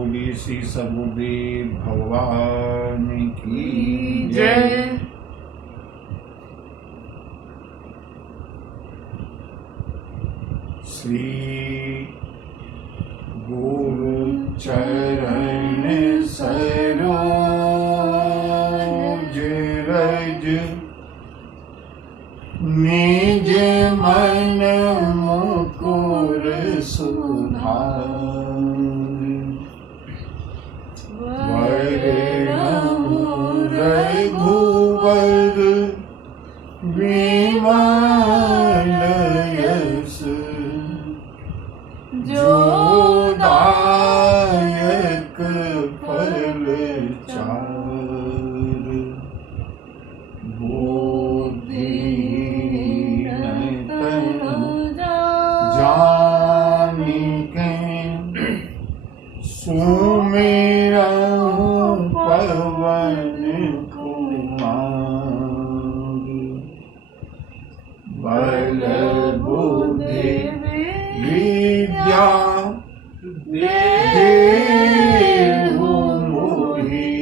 बोली श्री सदगुरुदेव भगवान की जय। श्री गुरु चरण सरोज रज निज मन मुकुर सुधार रघुवर विमल यश जो दायक फल चार बुद्धिहीन तनु जानिके सुमिरहु पवन कुमार बल बुद्धि विद्या देहु मोहि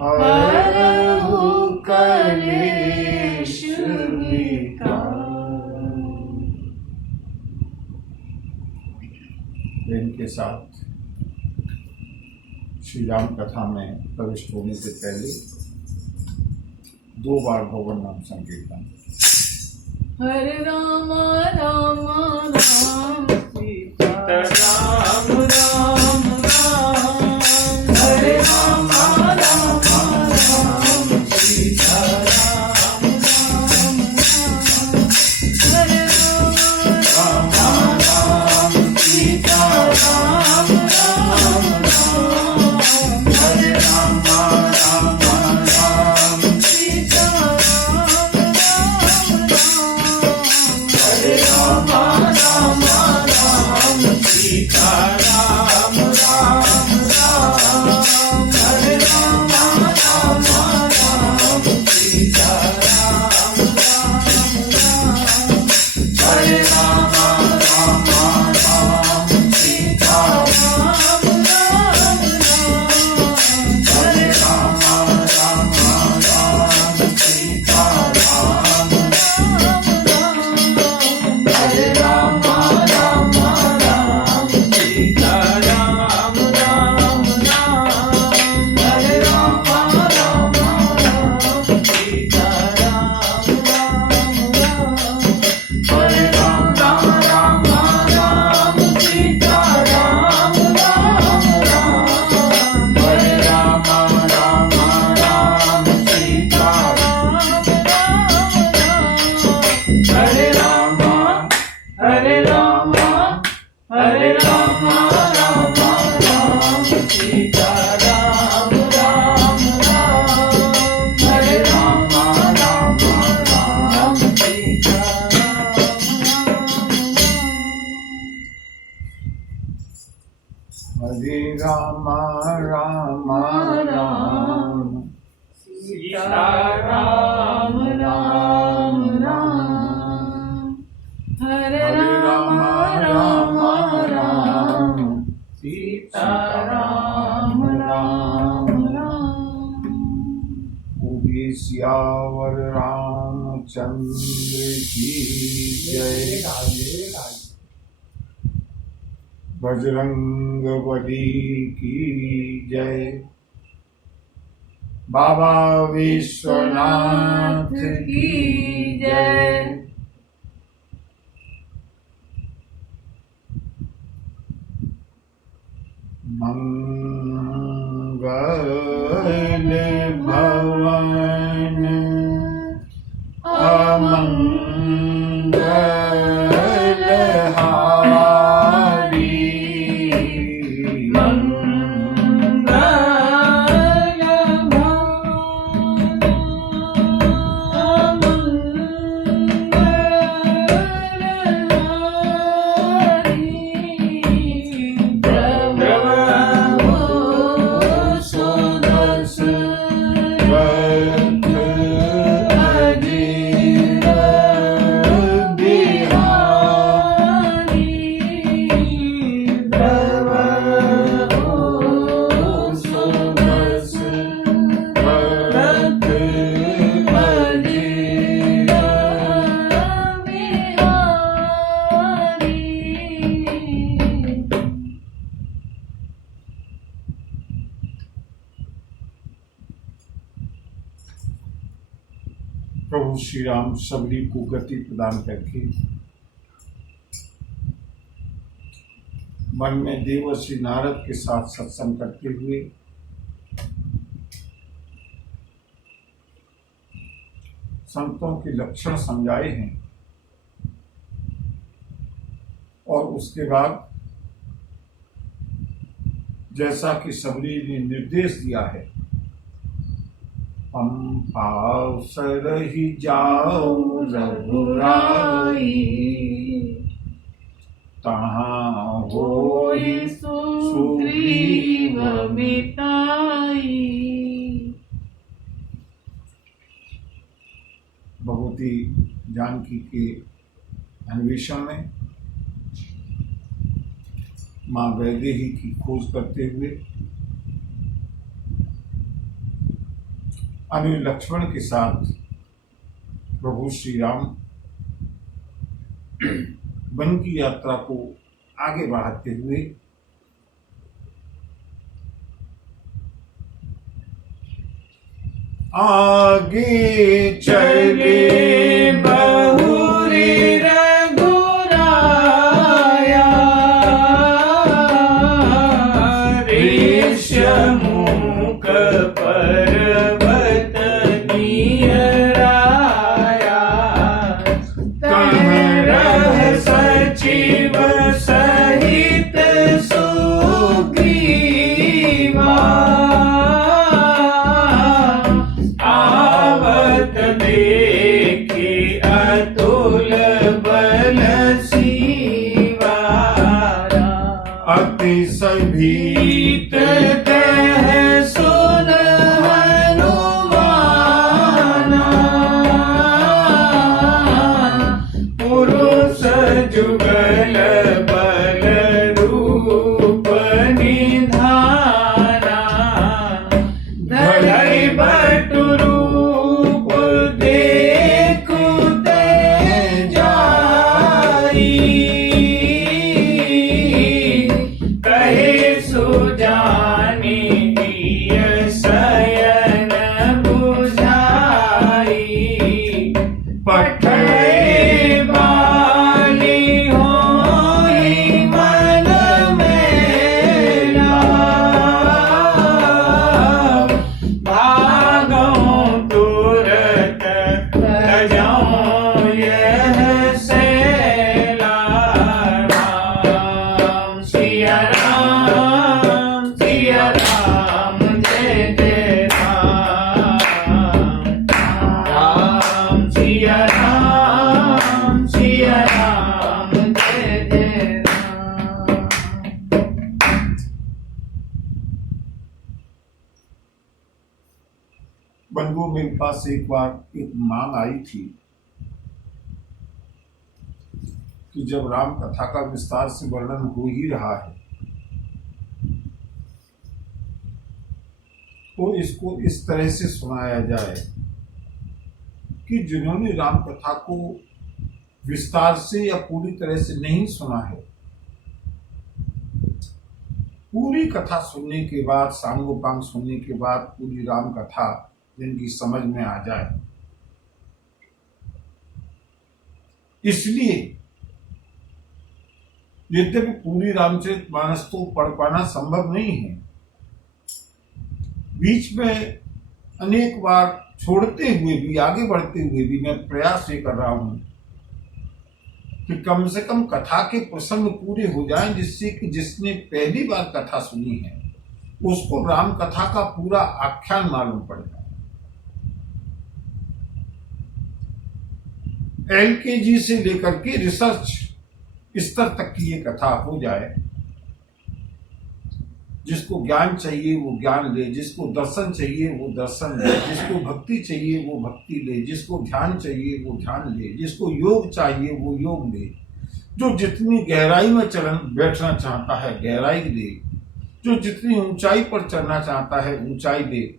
हरहु कलेश विकार। इनके साथ श्री राम कथा में प्रविष्ट होने से पहले 2 बार भगवान नाम संकीर्तन। हरे राम राम राम सीता राम राम राम हरे राम राम राम सीता राम राम राम हरे राम राम सीता राम राम राम हरे राम राम राम सीता राम राम राम सीता राम राम राम हरे राम राम राम सीता राम राम राम हरे राम राम राम सीता राम राम राम हरे राम राम राम सीता राम राम राम हरे राम राम राम सीता राम राम राम हरे राम राम राम सीता राम राम राम हरे राम राम राम सीता राम राम राम हरे राम राम राम सीता राम राम हरे राम हरे राम हरे राम राम राम सीता राम राम राम हरे राम राम राम सीता राम हरे राम राम राम सीता राम राम राम हरे राम राम राम सीता राम राम राम पूरी सियावर रामचंद्र की जय। बजरंग बली की जय। बाबा विश्वनाथ की जय। मंगल भवन अमंगल हारी मंगल भवन अमंगल हारी प्रभु श्री राम सबरी को गति प्रदान करके मन में देवर्षि नारद के साथ सत्संग करते हुए संतों के लक्षण समझाए हैं और उसके बाद जैसा कि सबरी ने निर्देश दिया है, पंपा सरहि जाओ रघुराई, तहाँ होई सुग्रीव मिताई। भगवती जानकी के अन्वेषण में माँ वैदेही की खोज करते हुए अनिल लक्ष्मण के साथ प्रभु श्री राम वन की यात्रा को आगे बढ़ाते हुए आगे चले बहुरी ऋष्यमुख पर्वत नियराया, तह सचिव सहित सुग्रीवा, आवत देखे अतुल बल सीवारा, अतिशय भीत सुन हनुमाना, पुरुष जुगल बल रूप निधाना, धरै बटु रूप देखु ते जाई, कहे सुजानी दिय शयन बुझाई, पठै बाली होई मन मेला, भागौं तुरत तजौं यह सेला। राम सिया राम जय जय राम, राम सिया राम जय जय राम। बंधु, मेरे पास एक बार एक मांग आई थी कि जब राम कथा का विस्तार से वर्णन हो ही रहा है तो इसको इस तरह से सुनाया जाए कि जिन्होंने राम कथा को विस्तार से या पूरी तरह से नहीं सुना है, पूरी कथा सुनने के बाद, सांगोपांग सुनने के बाद पूरी राम कथा जिनकी समझ में आ जाए। इसलिए यद्यपि पूरी रामचरितमानस तो पढ़ पाना संभव नहीं है, बीच में अनेक बार छोड़ते हुए भी, आगे बढ़ते हुए भी मैं प्रयास ये कर रहा हूं कि कम से कम कथा के प्रसंग पूरे हो जाएं, जिससे कि जिसने पहली बार कथा सुनी है उसको राम कथा का पूरा आख्यान मालूम पड़ जाए। LKG से लेकर के रिसर्च स्तर तक की ये कथा हो जाए। जिसको ज्ञान चाहिए वो ज्ञान ले, जिसको दर्शन चाहिए वो दर्शन ले, जिसको भक्ति चाहिए वो भक्ति ले, जिसको ध्यान चाहिए वो ध्यान ले, जिसको योग चाहिए वो योग ले, जो जितनी गहराई में बैठना चाहता है गहराई ले, जो जितनी ऊंचाई पर चढ़ना चाहता है ऊंचाई ले।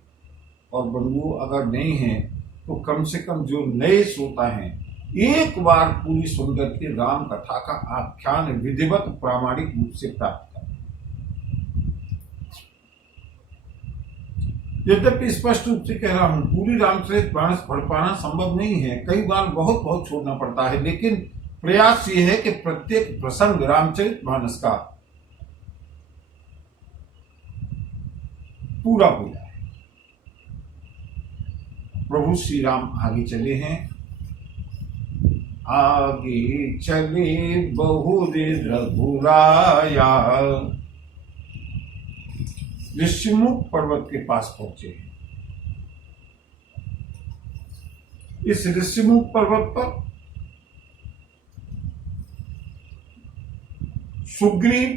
और बंधुओं, अगर नहीं है तो कम से कम जो नए श्रोता हैं एक बार पूरी सुंदर के राम कथा का आख्यान विधिवत प्रामाणिक रूप से प्राप्त करें। यद्यपि स्पष्ट रूप से कह रहा हूं, पूरी रामचरितमानस पढ़ पाना संभव नहीं है, कई बार बहुत बहुत छोड़ना पड़ता है, लेकिन प्रयास ये है कि प्रत्येक प्रसंग रामचरितमानस का पूरा हो जाए। प्रभु श्री राम आगे चले हैं। आगे चले बहुर रघुराया, ऋषिमुख पर्वत के पास पहुंचे। इस ऋषिमुख पर्वत पर सुग्रीव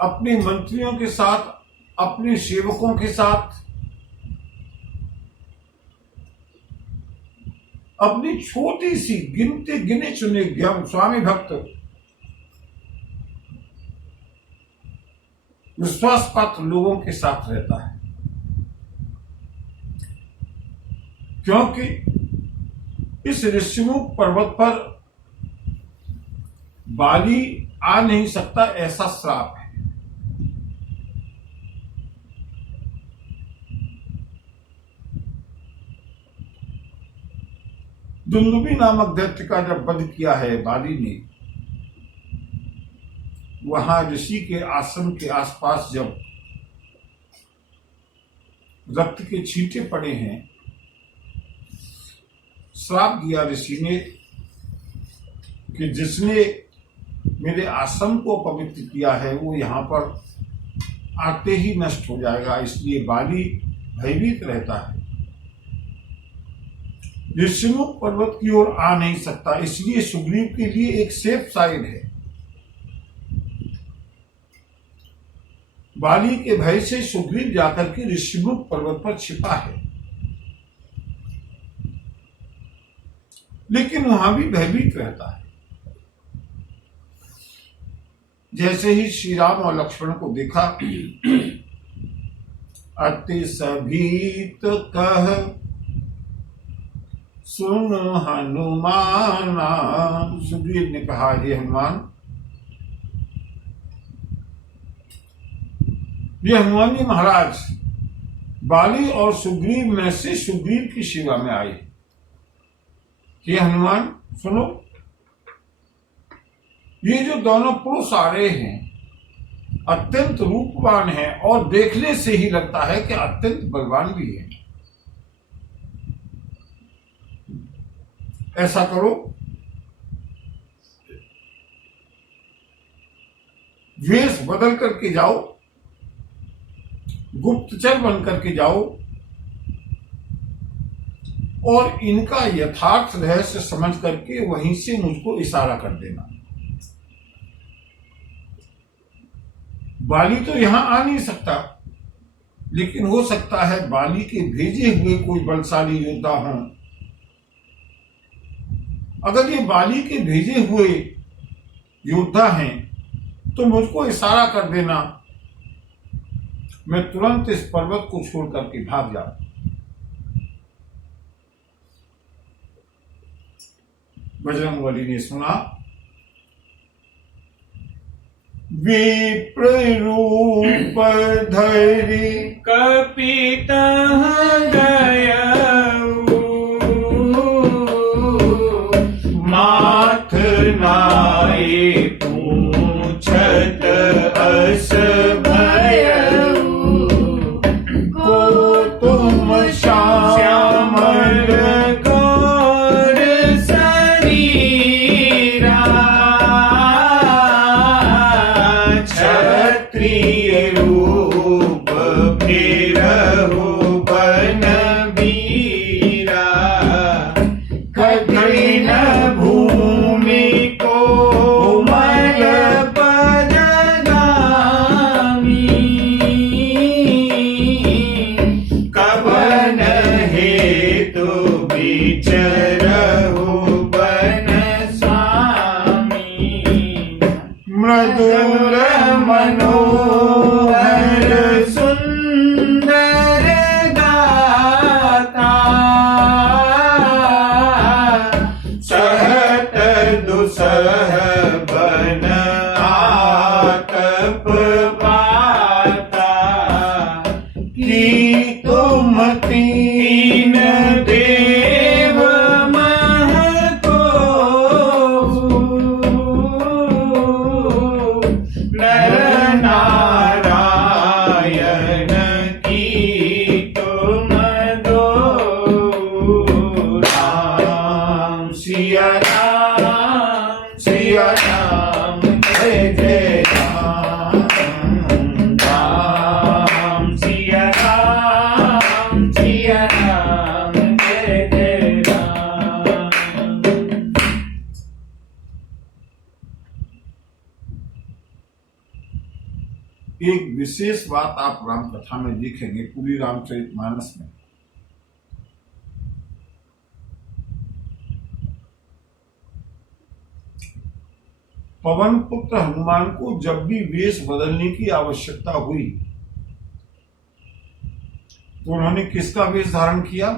अपने मंत्रियों के साथ, अपने सेवकों के साथ, अपनी छोटी सी गिने चुने स्वामी भक्त विश्वास पात्र लोगों के साथ रहता है, क्योंकि इस ऋषिमुख पर्वत पर बाली आ नहीं सकता, ऐसा श्राप है। दुंदुभी नामक दैत्य का जब वध किया है बाली ने, वहां ऋषि के आश्रम के आसपास जब रक्त के छींटे पड़े हैं, श्राप दिया ऋषि ने कि जिसने मेरे आश्रम को पवित्र किया है वो यहां पर आते ही नष्ट हो जाएगा, इसलिए बाली भयभीत रहता है, ऋषिमुख पर्वत की ओर आ नहीं सकता। इसलिए सुग्रीव के लिए एक सेफ साइड है। बाली के भय से सुग्रीव जाकर के ऋषिमुख पर्वत पर छिपा है, लेकिन वहां भी भयभीत रहता है। जैसे ही श्री राम और लक्ष्मण को देखा, अति सभीत कह सुन हनुमाना, सुग्रीव ने कहा, हे हनुमान, ये हनुमान जी महाराज बाली और सुग्रीव में से सुग्रीव की सेवा में आए। हे हनुमान सुनो, ये जो दोनों पुरुष आ रहे हैं अत्यंत रूपवान हैं और देखने से ही लगता है कि अत्यंत बलवान भी है। ऐसा करो, वेश बदल करके जाओ, गुप्तचर बन करके जाओ और इनका यथार्थ रहस्य समझ करके वहीं से मुझको इशारा कर देना। बाली तो यहां आ नहीं सकता, लेकिन हो सकता है बाली के भेजे हुए कोई बलशाली योद्धा हों। अगर ये बाली के भेजे हुए योद्धा हैं तो मुझको इशारा कर देना, मैं तुरंत इस पर्वत को छोड़ करके भाग जाऊं। बजरंगबली ने सुना, विप्र रूप धरि कपित गयऊ, माथ नाये पूछत अस भयऊ, को तुम श्यामल गौर शरीरा, क्षत्रिय रूप फिरहु बन बीरा, कठिन भूमि कोमल पदगामी, कवन हेतु विचरहु बन स्वामी, मृदुल मनोहर सुंदर गाता, सहत दुसह बन आतप पाता, नर नारायण की तुम दो राम सिया राम जय जय राम राम सिया राम जय जय राम। एक विशेष बात आप राम कथा में देखेंगे पूरी रामचरितमानस में। पवन पुत्र हनुमान को जब भी वेश बदलने की आवश्यकता हुई तो उन्होंने किसका वेश धारण किया?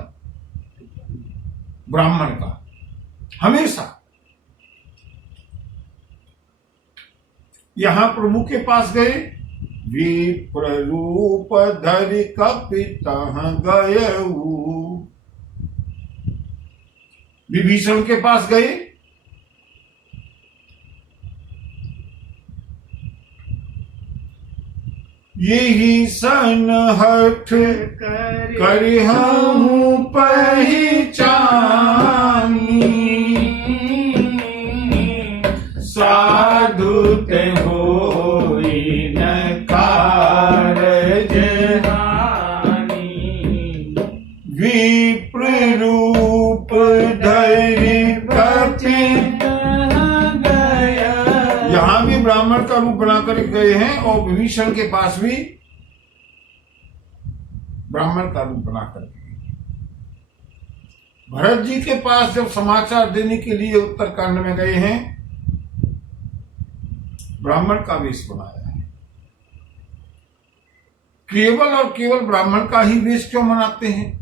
ब्राह्मण का, हमेशा। यहां प्रभु के पास गए, विप्र रूप धरि कपितः गयऊ। विभीषण के पास गए, यही सन हठ करिहूं पहचानी, साधु ते होई न कारज हानि। विप्र रूप धरि कपितः गयऊ। यहां भी ब्राह्मण का रूप बनाकर गए हैं और विभीषण के पास भी ब्राह्मण का रूप बनाकर गए। भरत जी के पास जब समाचार देने के लिए उत्तरकांड में गए हैं, ब्राह्मण का वेश बनाया है। केवल और केवल ब्राह्मण का ही वेश क्यों बनाते हैं?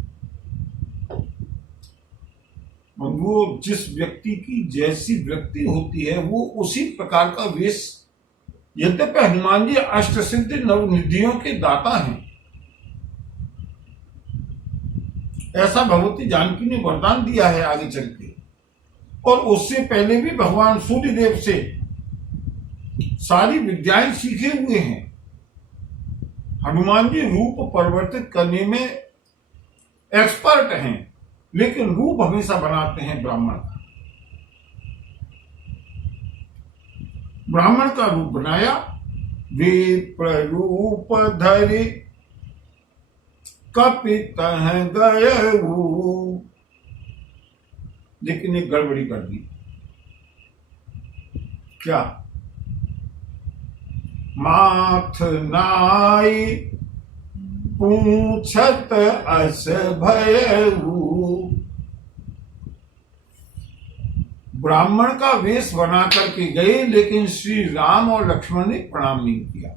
वो जिस व्यक्ति की जैसी वृत्ति होती है वो उसी प्रकार का वेश। यद्यपि हनुमान जी अष्ट सिद्धि नवनिधियों के दाता हैं, ऐसा भगवती जानकी ने वरदान दिया है आगे चल के। और उससे पहले भी भगवान सूर्यदेव से सारी विद्याएं सीखे हुए हैं। हनुमान जी रूप परिवर्तित करने में एक्सपर्ट हैं, लेकिन रूप हमेशा बनाते हैं ब्राह्मण का। ब्राह्मण का रूप बनाया, विप्र रूप धरि कपितः गयऊ। लेकिन एक गड़बड़ी कर दी। क्या? माथ नाई पूछत अस भयऊ। ब्राह्मण का वेश बना करके गए, लेकिन श्री राम और लक्ष्मण ने प्रणाम नहीं किया।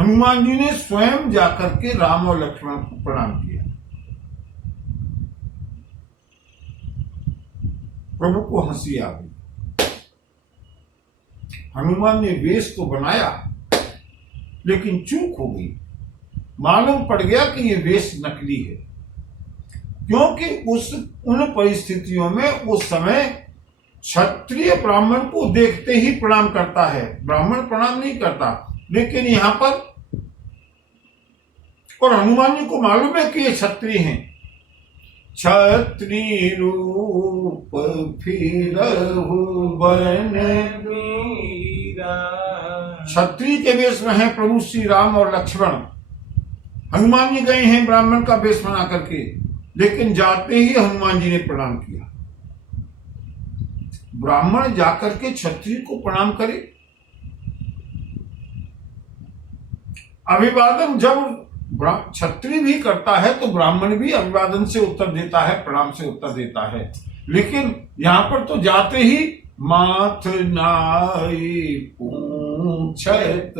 हनुमान जी ने स्वयं जाकर के राम और लक्ष्मण को प्रणाम किया। प्रभु को हंसी आ गई। हनुमान ने वेश तो बनाया, लेकिन चूक हो गई। मालूम पड़ गया कि ये वेश नकली है, क्योंकि उन परिस्थितियों में उस समय क्षत्रिय ब्राह्मण को देखते ही प्रणाम करता है, ब्राह्मण प्रणाम नहीं करता। लेकिन यहां पर और हनुमान जी को मालूम है कि ये क्षत्रिय हैं। क्षत्रिय रूप फिरहु बन वीरा। क्षत्रिय के वेश में है प्रभु श्री राम और लक्ष्मण। हनुमान जी गए हैं ब्राह्मण का वेश बना करके, लेकिन जाते ही हनुमान जी ने प्रणाम किया। ब्राह्मण जाकर के क्षत्रिय को प्रणाम करे। अभिवादन जब क्षत्रिय भी करता है तो ब्राह्मण भी अभिवादन से उत्तर देता है, प्रणाम से उत्तर देता है। लेकिन यहां पर तो जाते ही माथ नाई पूछत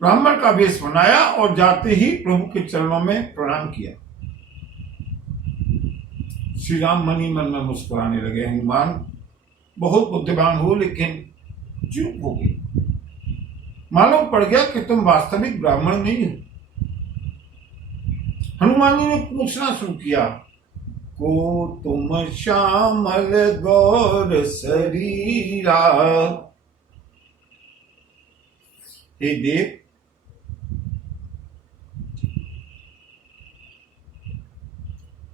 ब्राह्मण का वेश बनाया और जाते ही प्रभु के चरणों में प्रणाम किया। श्री राम मनी मन में मुस्कुराने लगे। हनुमान बहुत बुद्धिमान हो, लेकिन चूक हो गई। मालूम पड़ गया कि तुम वास्तविक ब्राह्मण नहीं हो। हनुमान जी ने पूछना शुरू किया, को तुम श्यामल गौर शरीरा। हे देव,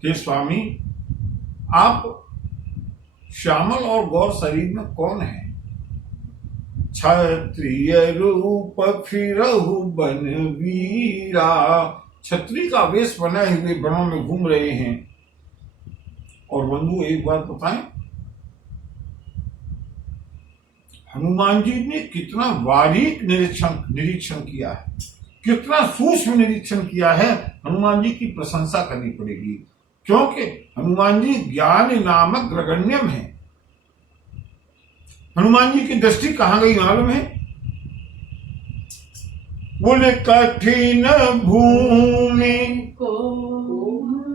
हे स्वामी, आप श्यामल और गौर शरीर में कौन है? क्षत्रिय रूप फिरहु बन वीरा। क्षत्रिय का वेश बनाए हुए वनों में घूम रहे हैं। और बंधु, एक बात बताएं, हनुमान जी ने कितना बारीक निरीक्षण किया है, कितना सूक्ष्म निरीक्षण किया है। हनुमान जी की प्रशंसा करनी पड़ेगी, क्योंकि हनुमान जी ज्ञान नामक ग्रगण्यम है। हनुमान जी की दृष्टि कहां गई मालूम है? बोले कठिन भूमि,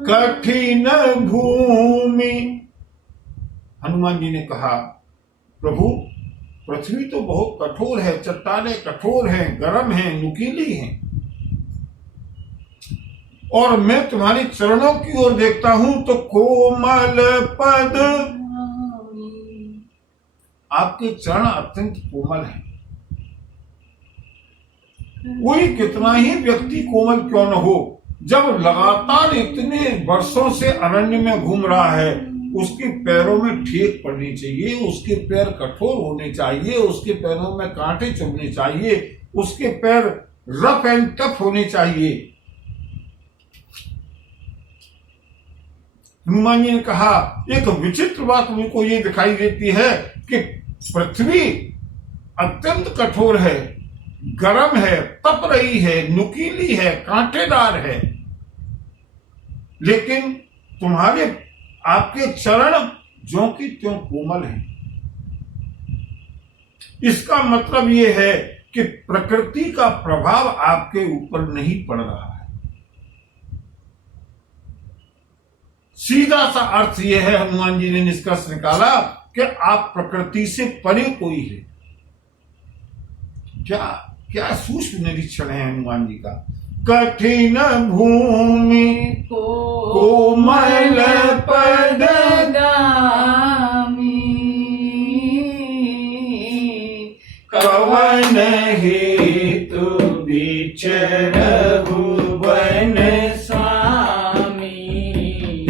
कठिन भूमि। हनुमान जी ने कहा, प्रभु पृथ्वी तो बहुत कठोर है, चट्टानें कठोर हैं, गर्म हैं, नुकीली हैं, और मैं तुम्हारे चरणों की ओर देखता हूं तो कोमल पद, आपके चरण अत्यंत कोमल हैं। कोई कितना ही व्यक्ति कोमल क्यों न हो, जब लगातार इतने वर्षों से अरण्य में घूम रहा है, उसके पैरों में ठेक पड़नी चाहिए, उसके पैर कठोर होने चाहिए, उसके पैरों में कांटे चुभने चाहिए, उसके पैर रफ एंड टफ होने चाहिए। हनुमान जी ने कहा, एक विचित्र बात मुझको ये दिखाई देती है कि पृथ्वी अत्यंत कठोर है, गर्म है, तप रही है, नुकीली है, कांटेदार है, लेकिन तुम्हारे आपके चरण ज्यों की त्यों कोमल हैं। इसका मतलब यह है कि प्रकृति का प्रभाव आपके ऊपर नहीं पड़ रहा है। सीधा सा अर्थ यह है, हनुमान जी ने निष्कर्ष निकाला कि आप प्रकृति से परे कोई है। क्या क्या सूक्ष्म निरीक्षण है हनुमान जी का। कठिन भूमि कोमल पद कवन हेतु विचरहु वन स्वामी।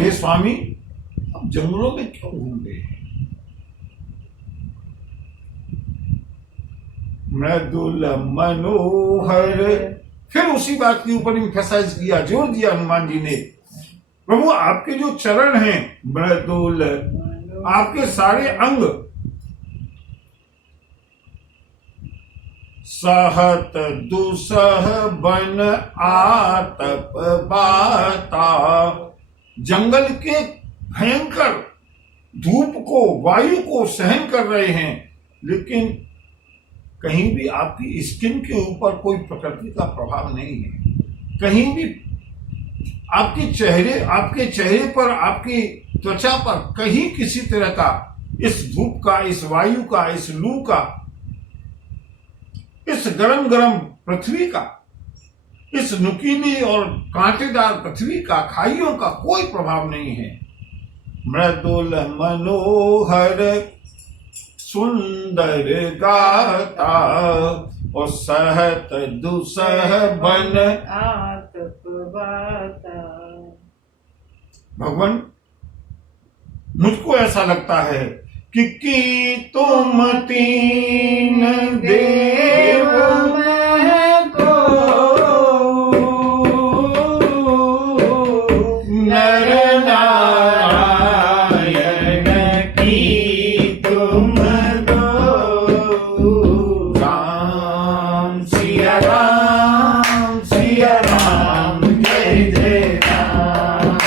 हे स्वामी, अब जंगलों में क्यों घूम रहे हैं? मृदुल मनोहर, फिर उसी बात के ऊपर एम्फसाइज किया, जोर दिया हनुमान जी ने। प्रभु आपके जो चरण हैं मृदुल, आपके सारे अंग सहत दुसह बन आतप बाता, जंगल के भयंकर धूप को, वायु को सहन कर रहे हैं, लेकिन कहीं भी आपकी स्किन के ऊपर कोई प्रकृति का प्रभाव नहीं है। कहीं भी आपके चेहरे पर, आपकी त्वचा पर कहीं किसी तरह का इस धूप का, इस वायु का, इस लू का, इस गरम गरम पृथ्वी का, इस नुकीली और कांटेदार पृथ्वी का, खाइयों का कोई प्रभाव नहीं है। मृदुल मनोहर सुंदर गाता, और सहत दुसह बन आतप बाता। भगवान, मुझको ऐसा लगता है कि तुम तीन देव को नर नारायण की तुम दो। राम सिया राम जय जय राम।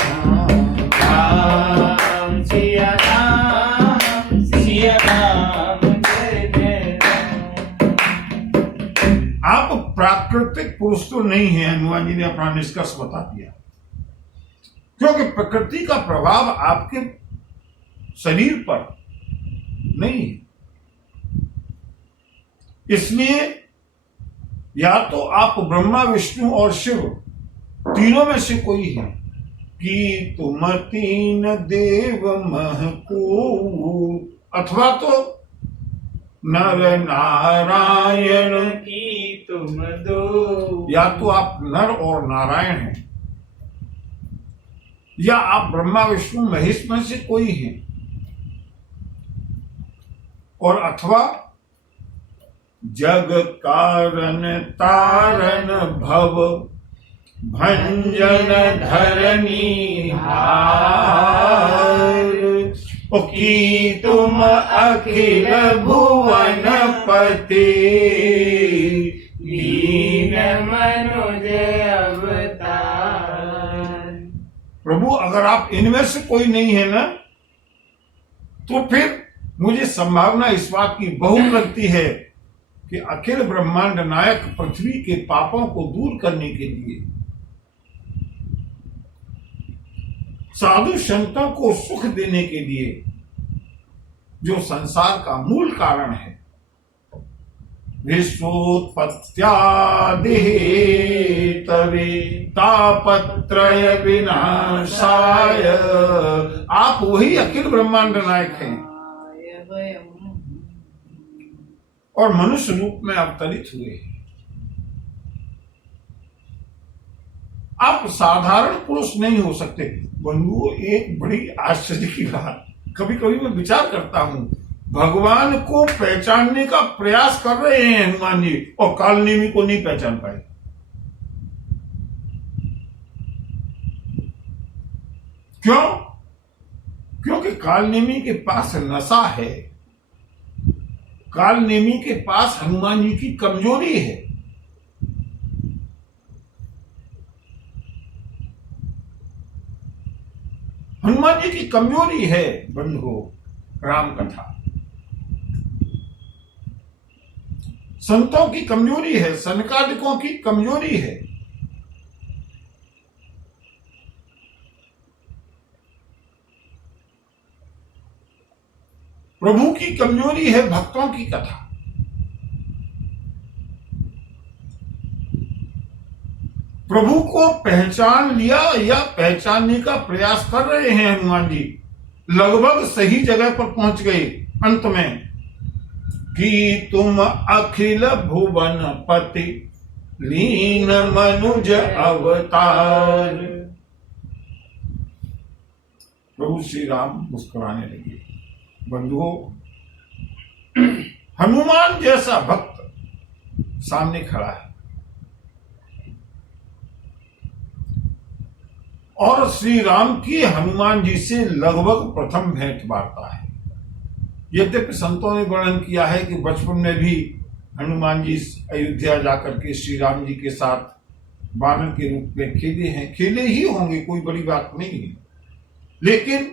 राम सिया राम जय जय राम। आप प्राकृतिक पुरुष तो नहीं है, हनुमान जी ने अपना निष्कर्ष बता दिया, क्योंकि प्रकृति का प्रभाव आपके शरीर पर नहीं है। इसलिए या तो आप ब्रह्मा, विष्णु और शिव तीनों में से कोई है, कि तुम तीन देव महको, अथवा तो नर नारायण, की तुम दो, या तो आप नर और नारायण हैं, या आप ब्रह्मा विष्णु महेश में से कोई हैं, और अथवा जग कारण तारण भव भंजन धरनी हार, की तुम अखिल भुवन पति, दीन मनुज अवतार। प्रभु अगर आप इनमें से कोई नहीं है ना, तो फिर मुझे संभावना इस बात की बहुत लगती है कि अखिल ब्रह्मांड नायक पृथ्वी के पापों को दूर करने के लिए, साधु संतों को सुख देने के लिए, जो संसार का मूल कारण है, विश्वोत्पत्त्यादि तवे तापत्रय विनाशाय, आप वही अखिल ब्रह्मांड नायक हैं और मनुष्य रूप में अवतरित हुए हैं। आप साधारण पुरुष नहीं हो सकते। बंधुओं, एक बड़ी आश्चर्य की बात, कभी कभी मैं विचार करता हूं, भगवान को पहचानने का प्रयास कर रहे हैं हनुमान जी, और कालनेमी को नहीं पहचान पाए। क्यों? क्योंकि कालनेमी के पास नशा है, कालनेमी के पास हनुमान जी की कमजोरी है। हनुमान जी की कमजोरी है बंधु, राम कथा। संतों की कमजोरी है, सनकादिकों की कमजोरी है। प्रभु की कमजोरी है भक्तों की कथा। प्रभु को पहचान लिया या पहचानने का प्रयास कर रहे हैं हनुमान जी, लगभग सही जगह पर पहुंच गए अंत में, कि तुम अखिल भुवन पति लीन मनुज अवतार। प्रभु श्री राम मुस्कुराने लगे। बंधुओं, हनुमान जैसा भक्त सामने खड़ा है और श्री राम की हनुमान जी से लगभग प्रथम भेंट वार्ता है। यद्यपि संतों ने वर्णन किया है कि बचपन में भी हनुमान जी अयोध्या जाकर के श्री राम जी के साथ बानर के रूप में खेले हैं, खेले ही होंगे, कोई बड़ी बात नहीं है। लेकिन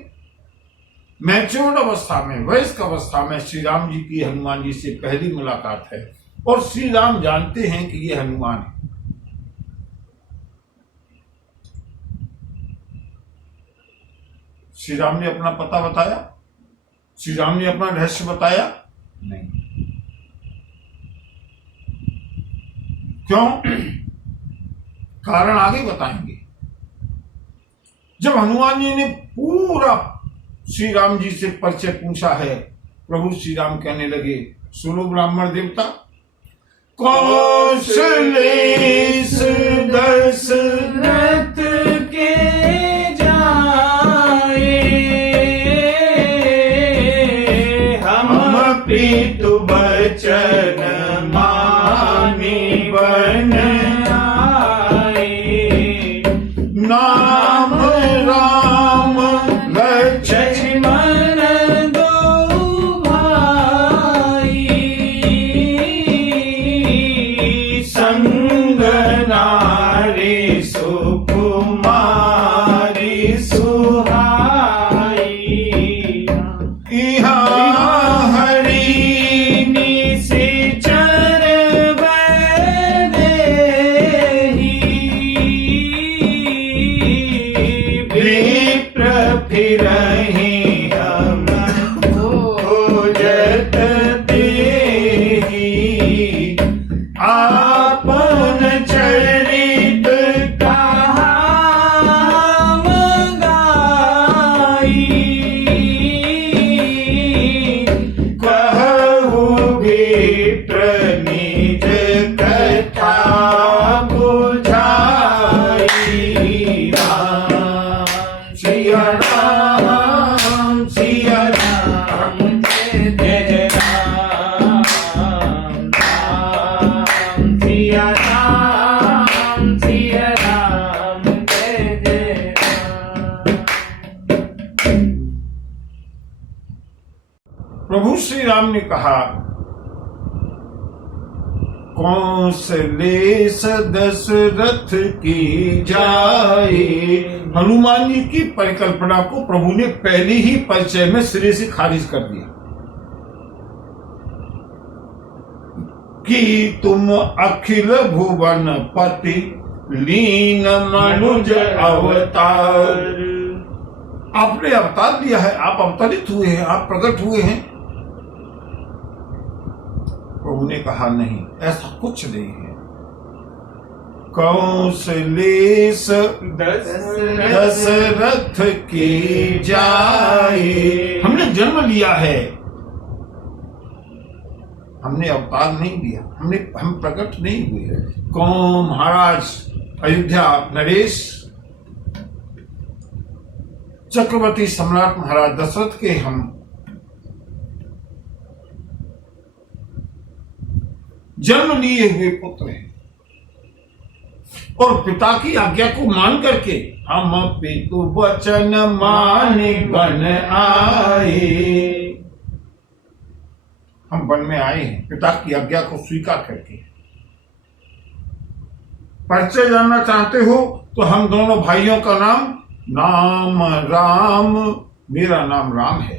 मैच्योर्ड अवस्था में, वयस्क अवस्था में श्री राम जी की हनुमान जी से पहली मुलाकात है और श्री राम जानते हैं कि ये हनुमान है। श्री राम ने अपना पता बताया? श्री राम ने अपना रहस्य बताया? नहीं। क्यों? कारण आगे बताएंगे। जब हनुमान जी ने पूरा श्री राम जी से परिचय पूछा है, प्रभु श्री राम कहने लगे, सुनो ब्राह्मण देवता, कौशलेश दशरथ के जाए, हम पितु बचन मानी बन आए, नाम राम लक्ष्मण दो भाई, संग नारी सुकुमारी सुहाई, यहाँ हरि निशिचर वैदेही, विप्र फिरहि हम खोजत देहि, आपन चरित कहाम प्रभु श्री राम ने कहा, कौशलेश दशरथ की जाए। हनुमान जी की परिकल्पना को प्रभु ने पहले ही परिचय में सिरे से खारिज कर दिया कि तुम अखिल भुवन पति लीन मनुज अवतार। आपने अवतार लिया है, आप अवतरित हुए हैं, आप प्रकट हुए हैं। प्रभु ने कहा नहीं, ऐसा कुछ नहीं है। कौशलेश दशरथ की जाए। हमने जन्म लिया है, हमने अवतार नहीं लिया, हम प्रकट नहीं हुए। कौन महाराज अयोध्या नरेश चक्रवर्ती सम्राट महाराज दशरथ के हम जन्म लिए हुए पुत्र हैं और पिता की आज्ञा को मान करके हम पितु वचन मान बन आए। हम वन में आए हैं पिता की आज्ञा को स्वीकार करके। परिचय जानना चाहते हो तो हम दोनों भाइयों का नाम राम, मेरा नाम राम है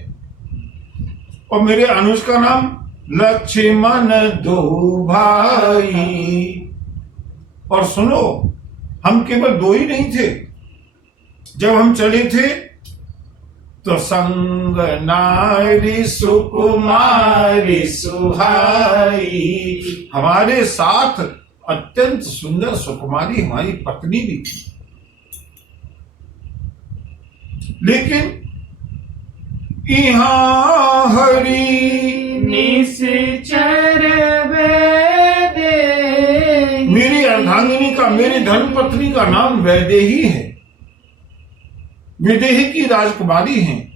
और मेरे अनुज का नाम लक्ष्मण, दो भाई। और सुनो, हम केवल दो ही नहीं थे। जब हम चले थे तो संग नारी सुकुमारी सुहाई। हमारे साथ अत्यंत सुंदर सुकुमारी हमारी पत्नी भी थी। लेकिन यहाँ हरि निश्चर मेरी अर्धांगिनी का, मेरी धर्मपत्नी का नाम वैदेही है। विदेही की राजकुमारी हैं।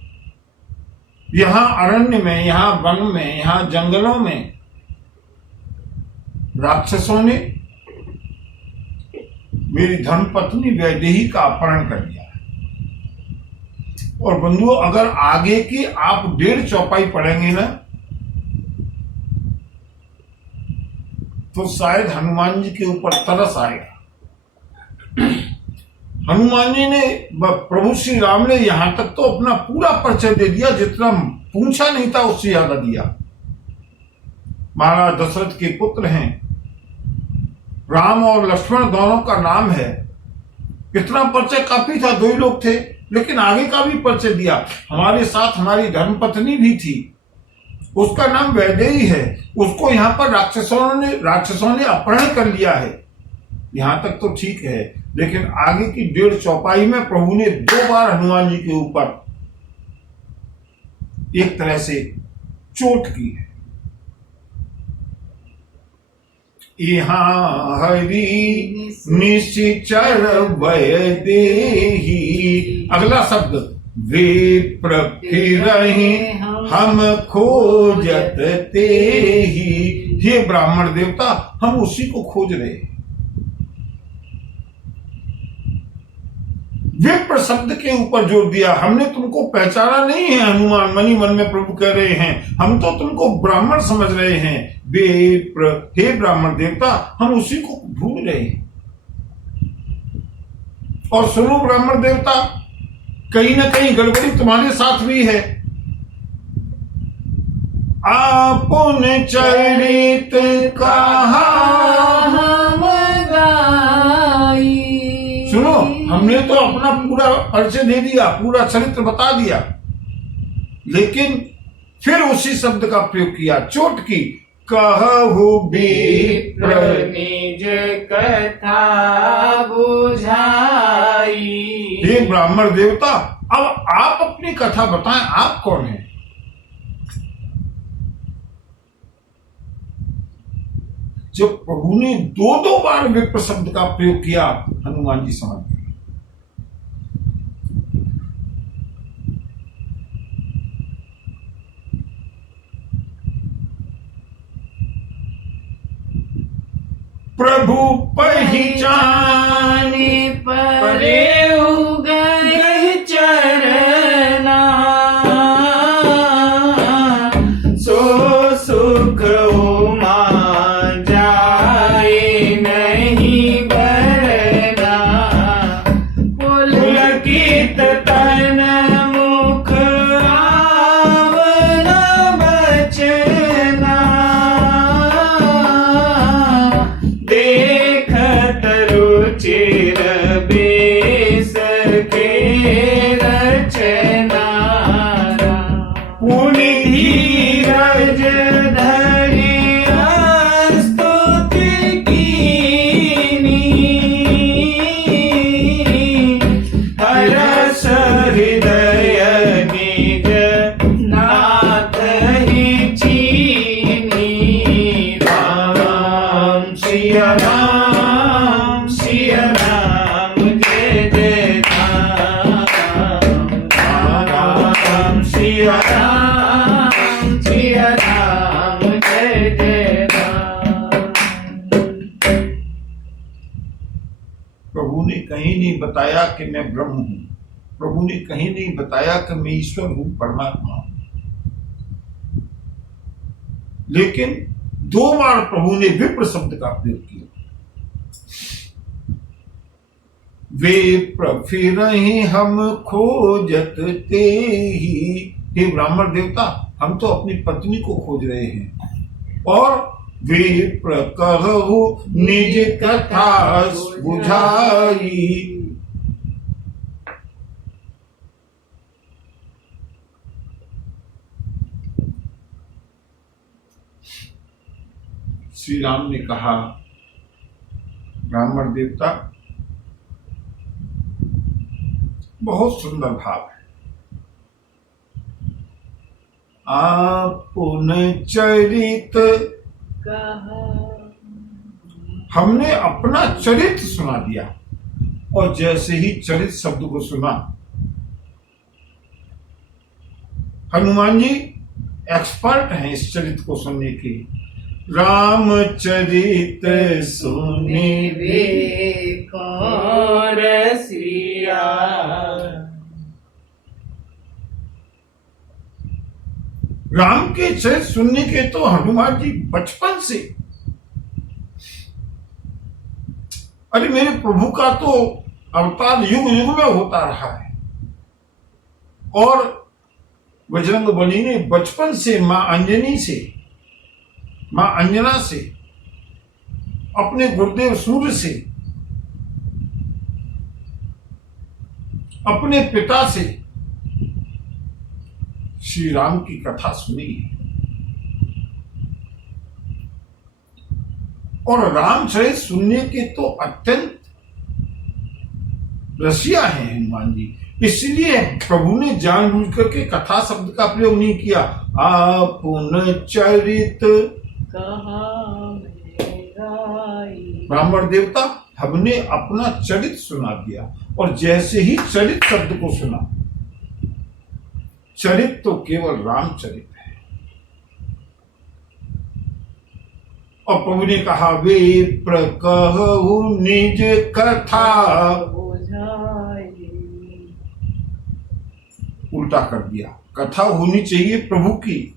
यहाँ अरण्य में, यहाँ वन में, यहाँ जंगलों में राक्षसों ने मेरी धर्मपत्नी वैदेही का अपहरण कर लिया। और बंधुओं, अगर आगे की आप 1.5 चौपाई पढ़ेंगे ना तो शायद हनुमान जी के ऊपर तरस आएगा। हनुमान जी ने, प्रभु श्री राम ने यहां तक तो अपना पूरा परिचय दे दिया, जितना पूछा नहीं था उससे ज्यादा दिया। महाराज दशरथ के पुत्र हैं, राम और लक्ष्मण दोनों का नाम है। इतना परिचय काफी था, 2 ही लोग थे, लेकिन आगे का भी परिचय दिया। हमारे साथ हमारी धर्मपत्नी भी थी, उसका नाम वैदेही है। उसको यहाँ पर राक्षसों ने अपहरण कर लिया है। यहां तक तो ठीक है, लेकिन आगे की 1.5 चौपाई में प्रभु ने 2 बार हनुमान जी के ऊपर एक तरह से चोट की है। यहाँ हरि निश्चर वैदेही। अगला शब्द विप्र फिरहि हम खोजत तेहि। हे ब्राह्मण देवता, हम उसी को खोज रहे हैं। विप्र शब्द के ऊपर जोर दिया। हमने तुमको पहचाना नहीं है हनुमान, मनी मन में प्रभु कह रहे हैं। हम तो तुमको ब्राह्मण समझ रहे हैं। विप्र, हे ब्राह्मण देवता, हम उसी को ढूंढ रहे हैं। और सुनो ब्राह्मण देवता, कहीं ना कहीं गड़बड़ी तुम्हारे साथ भी है। आपुन चरित कहा हम गाई। सुनो, हमने तो अपना पूरा परिचय दे दिया, पूरा चरित्र बता दिया, लेकिन फिर उसी शब्द का प्रयोग किया, चोट की। कहु विप्र निज कथा बुझाई। हे ब्राह्मण देवता, अब आप अपनी कथा बताएं, आप कौन हैं? जब प्रभु ने 2 बार विप्र शब्द का प्रयोग किया, हनुमान जी समझ गए। प्रभु पहचाने परे गए चरना। धीरज धरि स्तुति कीनी, हरस हृदय निज नाथ ही चीनी। राम सिया राम जय जय राम। राम सिया राम जय जय राम। प्रभु ने कहीं नहीं बताया कि मैं ब्रह्म हूं, प्रभु ने कहीं नहीं बताया कि मैं ईश्वर हूं, परमात्मा हूं। लेकिन 2 बार प्रभु ने विप्र शब्द का प्रयोग किया। विप्र फिरहि हम खोजत तेहि। हे ब्राह्मण देवता, हम तो अपनी पत्नी को खोज रहे हैं। और विप्र कहु निज कथा बुझाई। श्री राम ने कहा, ब्राह्मण देवता, बहुत सुंदर भाव है। आपुन चरित हमने अपना चरित्र सुना दिया। और जैसे ही चरित शब्द को सुना, हनुमान जी एक्सपर्ट हैं इस चरित्र को सुनने के। रामचरित सुने रसिया। राम के चरित्र सुनने के तो हनुमान जी बचपन से। अरे मेरे प्रभु का तो अवतार युग युग में होता रहा है। और बजरंग बली ने बचपन से मां अंजना से, अपने गुरुदेव सूर्य से, अपने पिता से श्री राम की कथा सुनी है। और रामचरित सुनने के तो अत्यंत रसिया है हनुमान जी। इसलिए प्रभु ने जानबूझ करके कथा शब्द का प्रयोग नहीं किया। आपुन चरित ब्राह्मण देवता, हमने अपना चरित्र सुना दिया। और जैसे ही चरित शब्द को सुना, चरित तो केवल रामचरित है। और प्रभु ने कहा, विप्र कहु निज कथा। उल्टा कर दिया, कथा होनी चाहिए प्रभु की।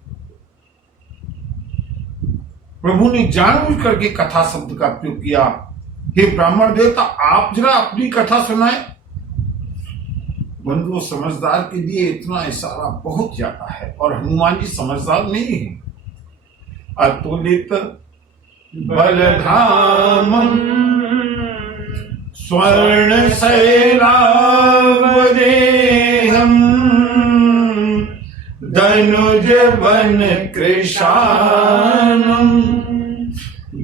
प्रभु ने जानबूझ करके कथा शब्द का प्रयोग किया। हे ब्राह्मण देवता, आप जरा अपनी कथा सुनाए। बंधु, समझदार के लिए इतना इशारा बहुत ज्यादा है। और हनुमान जी समझदार नहीं है। अतुलित बलधामं स्वर्ण शैलावदेहं धनुज वन कृशानं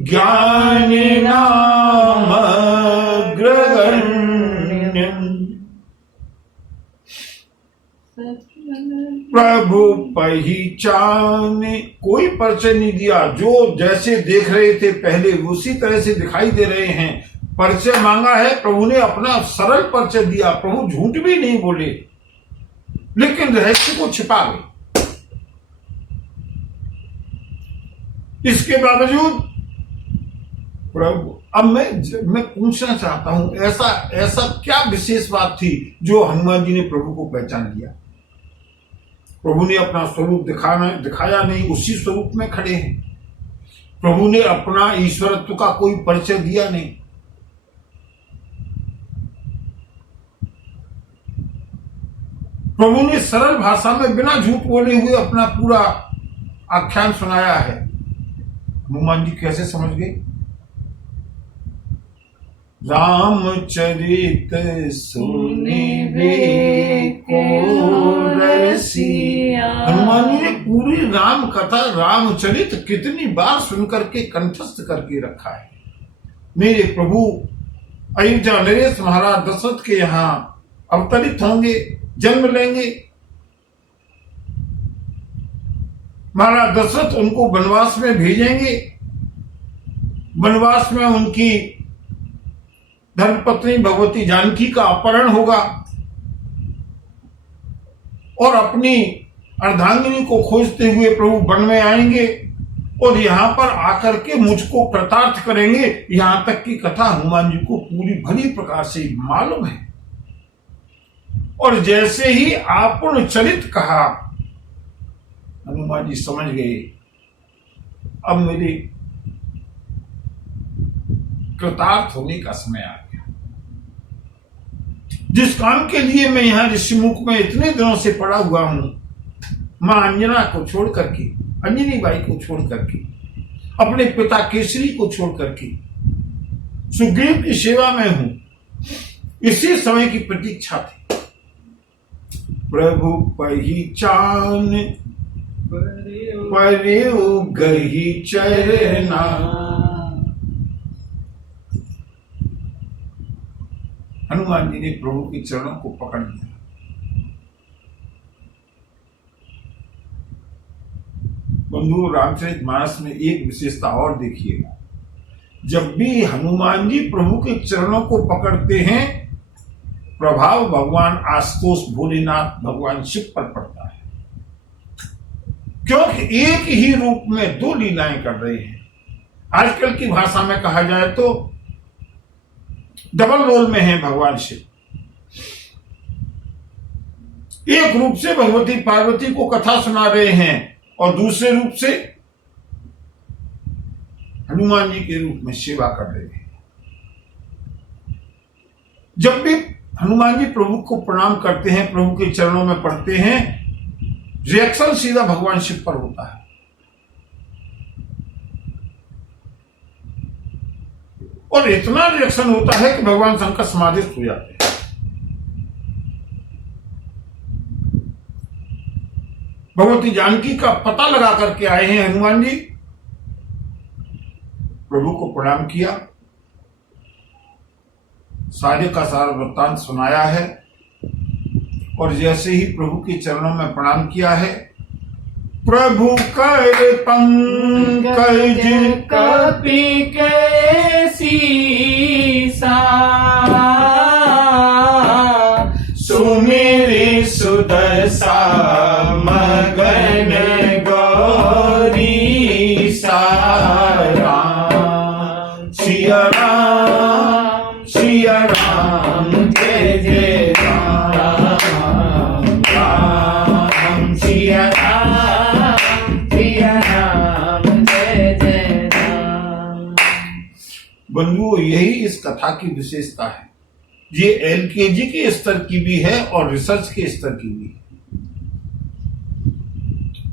ज्ञानिनामग्रगण्यम्। प्रभु पहचाने, कोई परिचय नहीं दिया। जो जैसे देख रहे थे पहले उसी तरह से दिखाई दे रहे हैं। परिचय मांगा है, प्रभु ने अपना सरल परिचय दिया। प्रभु झूठ भी नहीं बोले, लेकिन रहस्य को छिपा गए। इसके बावजूद प्रभु, अब मैं पूछना चाहता हूं, ऐसा क्या विशेष बात थी जो हनुमान जी ने प्रभु को पहचान लिया? प्रभु ने अपना स्वरूप दिखाया नहीं, उसी स्वरूप में खड़े हैं। प्रभु ने अपना ईश्वरत्व का कोई परिचय दिया नहीं। प्रभु ने सरल भाषा में बिना झूठ बोले हुए अपना पूरा आख्यान सुनाया है। हनुमान जी कैसे समझ गए? रामचरित सुनिबे को रसिया। हनुमान जी ने पूरी राम कथा रामचरित कितनी बार सुनकर के कंठस्थ करके रखा है। मेरे प्रभु अयोध्या नरेश महाराज दशरथ के यहाँ अवतरित होंगे, जन्म लेंगे। महाराज दशरथ उनको वनवास में भेजेंगे। वनवास में उनकी धर्मपत्नी भगवती जानकी का अपहरण होगा और अपनी अर्धांगिनी को खोजते हुए प्रभु वन में आएंगे और यहां पर आकर के मुझको कृतार्थ करेंगे। यहां तक की कथा हनुमान जी को पूरी भली प्रकार से मालूम है। और जैसे ही आपुन चरित कहा, हनुमान जी समझ गए अब मेरे कृतार्थ होने का समय आ गया। जिस काम के लिए मैं यहां ऋषिमुख में इतने दिनों से पड़ा हुआ हूं, मां अंजना को छोड़ करके, अंजनी बाई को छोड़ करके, अपने पिता केसरी को छोड़ करके सुग्रीव की सेवा में हूं, इसी समय की प्रतीक्षा थी। प्रभु पहिचान परिउ गही चरना। हनुमान जी ने प्रभु के चरणों को पकड़ लिया। बंधु, रामचरितमानस में एक विशेषता और देखिएगा। जब भी हनुमान जी प्रभु के चरणों को पकड़ते हैं, प्रभाव भगवान आशुतोष भोलेनाथ भगवान शिव पर पड़ता है, क्योंकि एक ही रूप में दो लीलाएं कर रहे हैं। आजकल की भाषा में कहा जाए तो डबल रोल में है भगवान शिव। एक रूप से भगवती पार्वती को कथा सुना रहे हैं और दूसरे रूप से हनुमान जी के रूप में सेवा कर रहे हैं। जब भी हनुमान जी प्रभु को प्रणाम करते हैं, प्रभु के चरणों में पड़ते हैं, रिएक्शन सीधा भगवान शिव पर होता है। और इतना रिएक्शन होता है कि भगवान शंकर समाधिस्थ हो जाते हैं। भगवती जानकी का पता लगा करके आए हैं हनुमान जी, प्रभु को प्रणाम किया, सारे का सारा वृत्तांत सुनाया है। और जैसे ही प्रभु के चरणों में प्रणाम किया है, प्रभु कर पंकज कपि के सीसा, सुमिरि सुदशा मगन गौरी सा। राम सिया राम सिया राम जय जय राम। राम सिया बंधुओं, यही इस कथा की विशेषता है। ये एलकेजी के स्तर की भी है और रिसर्च के स्तर की भी है।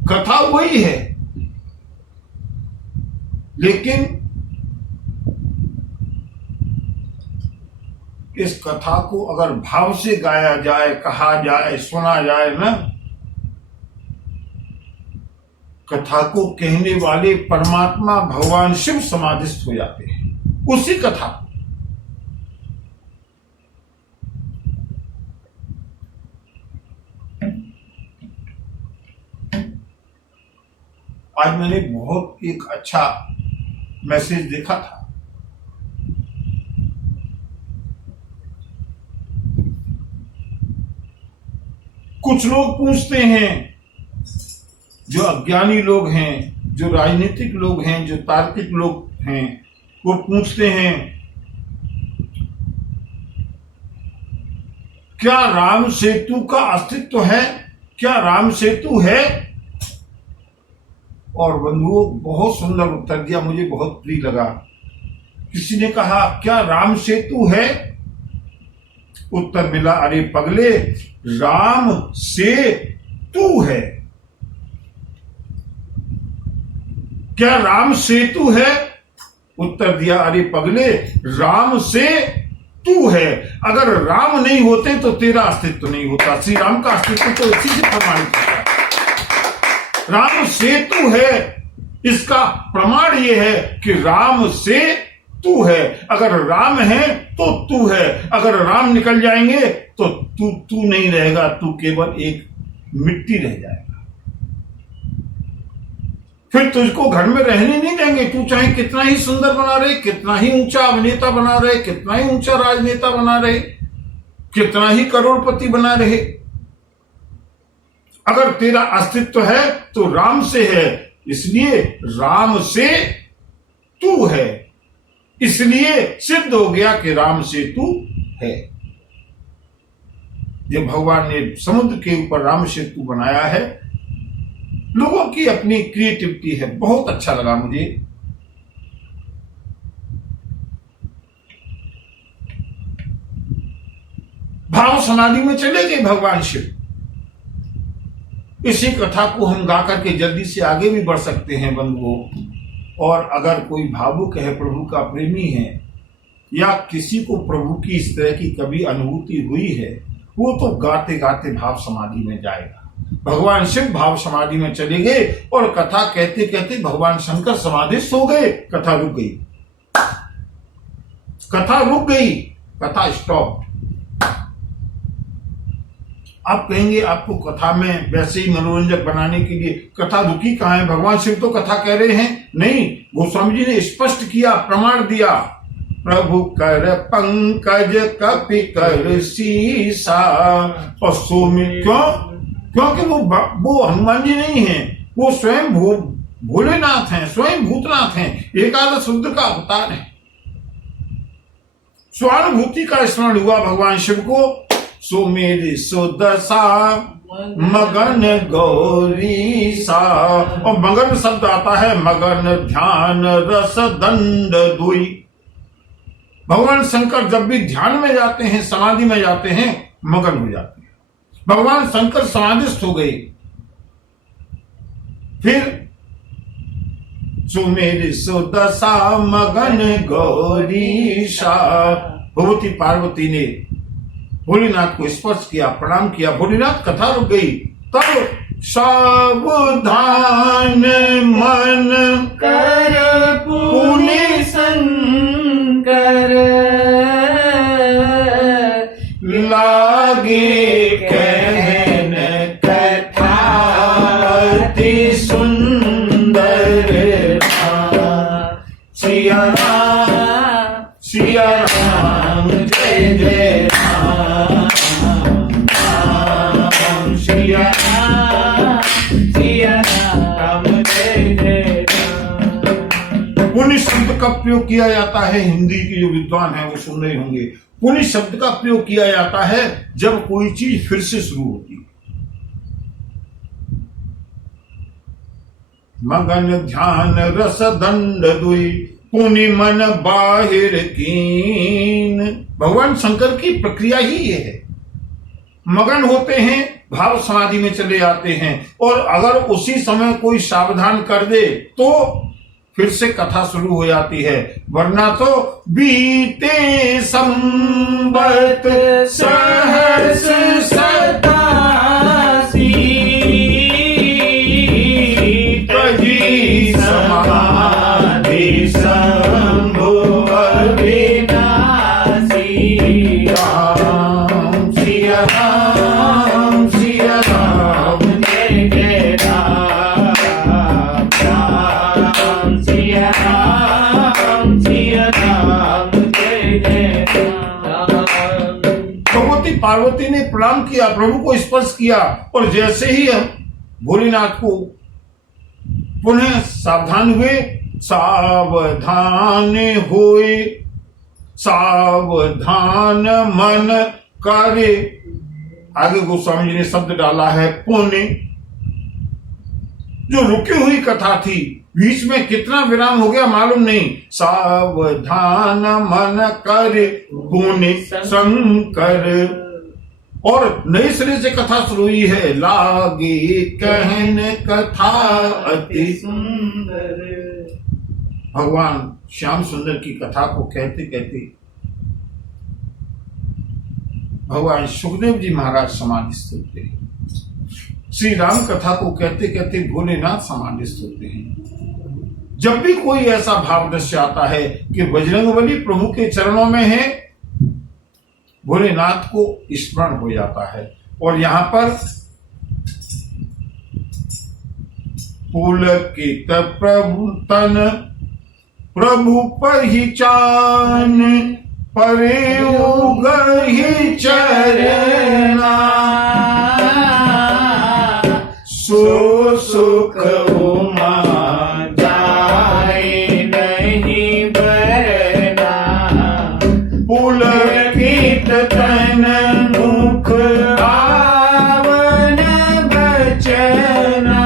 कथा वही है, लेकिन इस कथा को अगर भाव से गाया जाए, कहा जाए, सुना जाए ना, कथा को कहने वाले परमात्मा भगवान शिव समाधिस्थ हो जाते हैं उसी कथा। आज मैंने बहुत एक अच्छा मैसेज देखा था। कुछ लोग पूछते हैं, जो अज्ञानी लोग हैं, जो राजनीतिक लोग हैं, जो तार्किक लोग हैं, वो पूछते हैं क्या राम सेतु का अस्तित्व है, क्या राम सेतु है? और बंधुओं, बहुत सुंदर उत्तर दिया, मुझे बहुत प्रिय लगा। किसी ने कहा क्या राम सेतु है? उत्तर मिला, अरे पगले, राम से तू है। क्या राम सेतु है? उत्तर दिया, अरे पगले, राम से तू है, अगर राम नहीं होते तो तेरा अस्तित्व नहीं होता। श्री राम का अस्तित्व तो इसी से प्रमाणित होता है। राम से तू है, इसका प्रमाण ये है कि राम से तू है। अगर राम है तो तू है, अगर राम निकल जाएंगे तो तू नहीं रहेगा, तू केवल एक मिट्टी रह जाएगा। फिर तुझको घर में रहने नहीं देंगे। तू चाहे कितना ही सुंदर बना रहे, कितना ही ऊंचा अभिनेता बना रहे, कितना ही ऊंचा राजनेता बना रहे, कितना ही करोड़पति बना रहे, अगर तेरा अस्तित्व है तो राम से है। इसलिए राम से तू है, इसलिए सिद्ध हो गया कि राम से तू है। जब भगवान ने समुद्र के ऊपर राम सेतु बनाया है, लोगों की अपनी क्रिएटिविटी है, बहुत अच्छा लगा मुझे। भाव समाधि में चले गए भगवान शिव। इसी कथा को हम गा करके जल्दी से आगे भी बढ़ सकते हैं बंधुओं। और अगर कोई भावुक है, प्रभु का प्रेमी है, या किसी को प्रभु की इस तरह की कभी अनुभूति हुई है, वो तो गाते गाते भाव समाधि में जाएगा। भगवान शिव भाव समाधि में चले गए और कथा कहते कहते भगवान शंकर समाधिस्थ हो गए। कथा रुक गई, कथा रुक गई, कथा स्टॉप। आप कहेंगे आपको कथा में वैसे ही मनोरंजक बनाने के लिए कथा रुकी कहां है? भगवान शिव तो कथा कह रहे हैं। नहीं, गोस्वामी जी ने स्पष्ट किया, प्रमाण दिया। प्रभु कर पंकज कपि कर सीसा। और सो में क्योंकि वो हनुमान जी नहीं है, वो स्वयं भोलेनाथ हैं, स्वयं भूतनाथ हैं, एकादश रुद्र का अवतार है। स्वानुभूति का स्मरण हुआ भगवान शिव को। सो मेरी सुदशा मगन गौरी सा। और मगन शब्द आता है, मगन ध्यान रस दंड दुई। भगवान शंकर जब भी ध्यान में जाते हैं, समाधि में जाते हैं, मगन हो जाते हैं। भगवान शंकर समाधिस्थ हो गए। फिर सुमेर सुदशा मगन गौरी सा। भगवती पार्वती ने भोलेनाथ को स्पर्श किया, प्रणाम किया। भोलेनाथ कथा रुक गई। तब सावधान मन कर पुण्य शंकर लागे कहन कथा अति सुंदर। सिया राम, सिया राम, जय जय राम, राम सिया राम, सिया राम, जय जय राम। पुण्य शब्द का प्रयोग किया जाता है। हिंदी के जो विद्वान हैं वो सुन रहे होंगे। पुण्य शब्द का प्रयोग किया जाता है जब कोई चीज फिर से शुरू होती है। मगन ध्यान रस दंड दुई, पुनि मन बाहिर कीन। भगवान शंकर की प्रक्रिया ही ये है। मगन होते हैं, भाव समाधि में चले जाते हैं, और अगर उसी समय कोई सावधान कर दे तो फिर से कथा शुरू हो जाती है। वरना तो बीते संबत सहस सतासी, तजी समाधि शंभु अविनाशी। राम सिया राम, सिया राम, जय जय राम, राम सिया राम, सिया राम, जय जय राम। भगवती पार्वती ने प्रणाम किया, प्रभु को स्पर्श किया, और जैसे ही हम भोलेनाथ को पुनः सावधान हुए, सावधान होए, सावधान मन करे। आगे गोस्वामी जी ने शब्द डाला है पुण्य। जो रुकी हुई कथा थी, बीच में कितना विराम हो गया मालूम नहीं। सावधान मन करे पुण्य शंकर। और नए सिरे से कथा शुरू हुई है। लागे कहन कथा अति सुंदर। भगवान श्याम सुंदर की कथा को कहते कहते भगवान सुखदेव जी महाराज समाधिस्थ होते हैं। श्री राम कथा को कहते कहते भोलेनाथ समाधिस्थ होते हैं। जब भी कोई ऐसा भाव दृश्य आता है कि बजरंगबली प्रभु के चरणों में है, भोलेनाथ को स्मरण हो जाता है। और यहां पर पुलकित प्रभु तन प्रभु पर ही चान परे उगहि चरना सो सुख उमा जाए नहीं बरना पुलकित तन मुख पावन बचना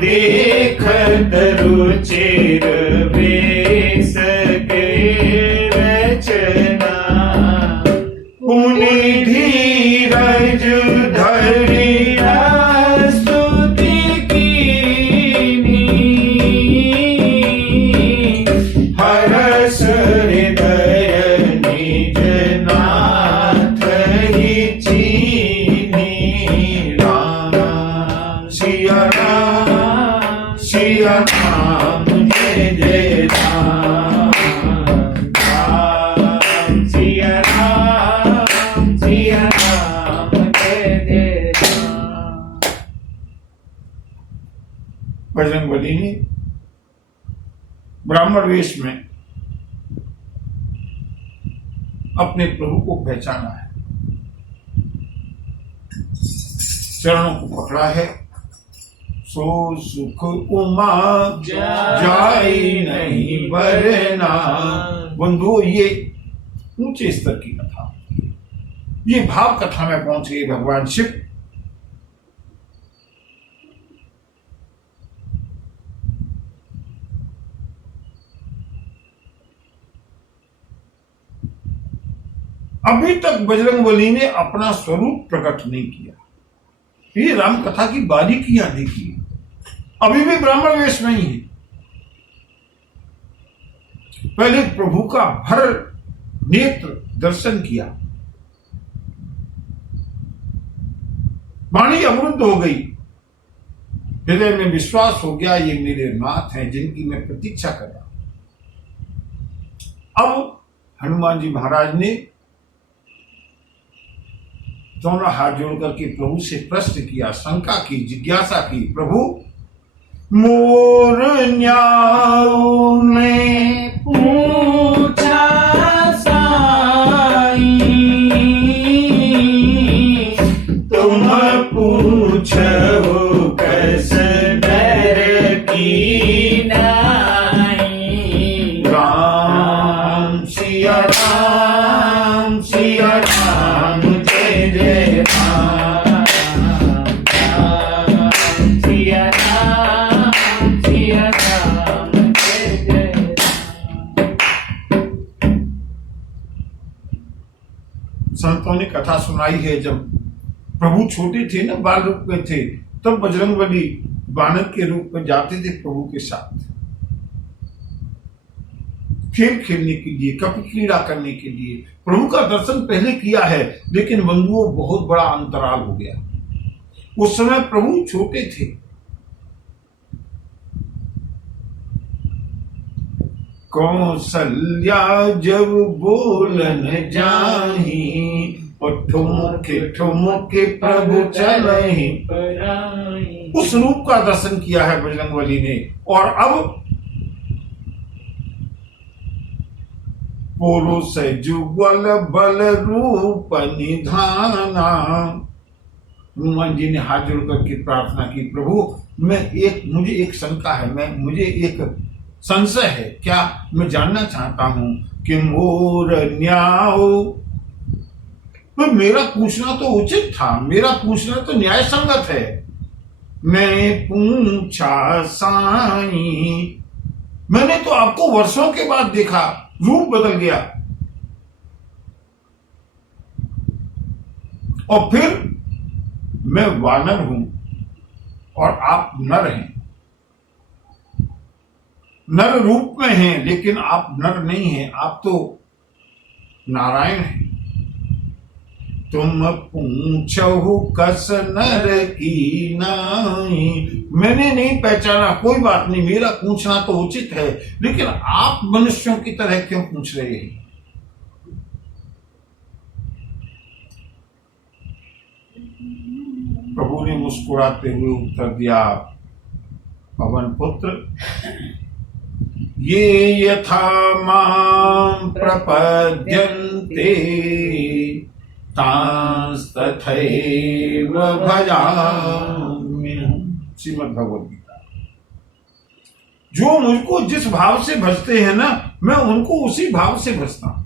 देखत रुचिर वेश के रचना पुनि धीरज धरि स्तुति कीनी हरस हृदय निज नाथ ही चीनी। राम सिया राम सिया राम जय जय राम। राम सिया राम जय जय राम। बजरंगबली ने ब्राह्मण वेश में अपने प्रभु को पहचाना है, चरणों को पकड़ा है। सो सुख उमा जाई नहीं बरना। बंधुओं, ये ऊंचे स्तर की कथा, ये भाव कथा में पहुंच गए भगवान शिव। अभी तक बजरंगबली ने अपना स्वरूप प्रकट नहीं किया। ये राम कथा की बारीकियां देखिए, अभी भी ब्राह्मण वेश में ही है। पहले प्रभु का भर नेत्र दर्शन किया, वाणी अवरुद्ध हो गई, हृदय में विश्वास हो गया ये मेरे नाथ हैं जिनकी मैं प्रतीक्षा कर रहा हूं। अब हनुमान जी महाराज ने दोनों हाथ जोड़कर के प्रभु से प्रश्न किया, शंका की, जिज्ञासा की। प्रभु, मोर न्याऊ में पूछा साई तुम पूछो कस डर की नाई। राम सिया राम सिया राम जय जय राम। राम सिया राम जय जय राम। संतों ने कथा सुनाई है, जब प्रभु छोटे थे ना, बाल रूप में थे, तब बजरंगबली बानर के रूप में जाते थे प्रभु के साथ खेल खेलने के लिए, कपि क्रीड़ा करने के लिए। प्रभु का दर्शन पहले किया है, लेकिन बंधुओं बहुत बड़ा अंतराल हो गया। उस समय प्रभु छोटे थे। कौशल्या जब बोलन जाही और ठुमुके ठुमुके प्रभु चलहि। उस रूप का दर्शन किया है बजरंगबली ने। और अब पुरुष जुगल बल रूप निधाना। हनुमान जी ने हाथ जोड़ करके प्रार्थना की, प्रभु मुझे एक शंका है, मुझे एक संशय है, क्या मैं जानना चाहता हूं कि मोर न्याओ। तो मेरा पूछना तो उचित था, मेरा पूछना तो न्याय संगत है। मैं पूछा साईं, मैंने तो आपको वर्षों के बाद देखा, रूप बदल गया, और फिर मैं वानर हूं और आप नर हैं। नर रूप में हैं, लेकिन आप नर नहीं हैं, आप तो नारायण हैं। तुम पूछो कस नर की नाई। मैंने नहीं पहचाना, कोई बात नहीं, मेरा पूछना तो उचित है, लेकिन आप मनुष्यों की तरह क्यों पूछ रहे हैं? प्रभु ने मुस्कुराते हुए उत्तर दिया, पवन पुत्र, ये यथा मां प्रपद्यन्ते तांस्तथैव भजाम्यहम्। श्रीमद् भगवद गीता। जो मुझको जिस भाव से भजते हैं ना, मैं उनको उसी भाव से भजता हूं।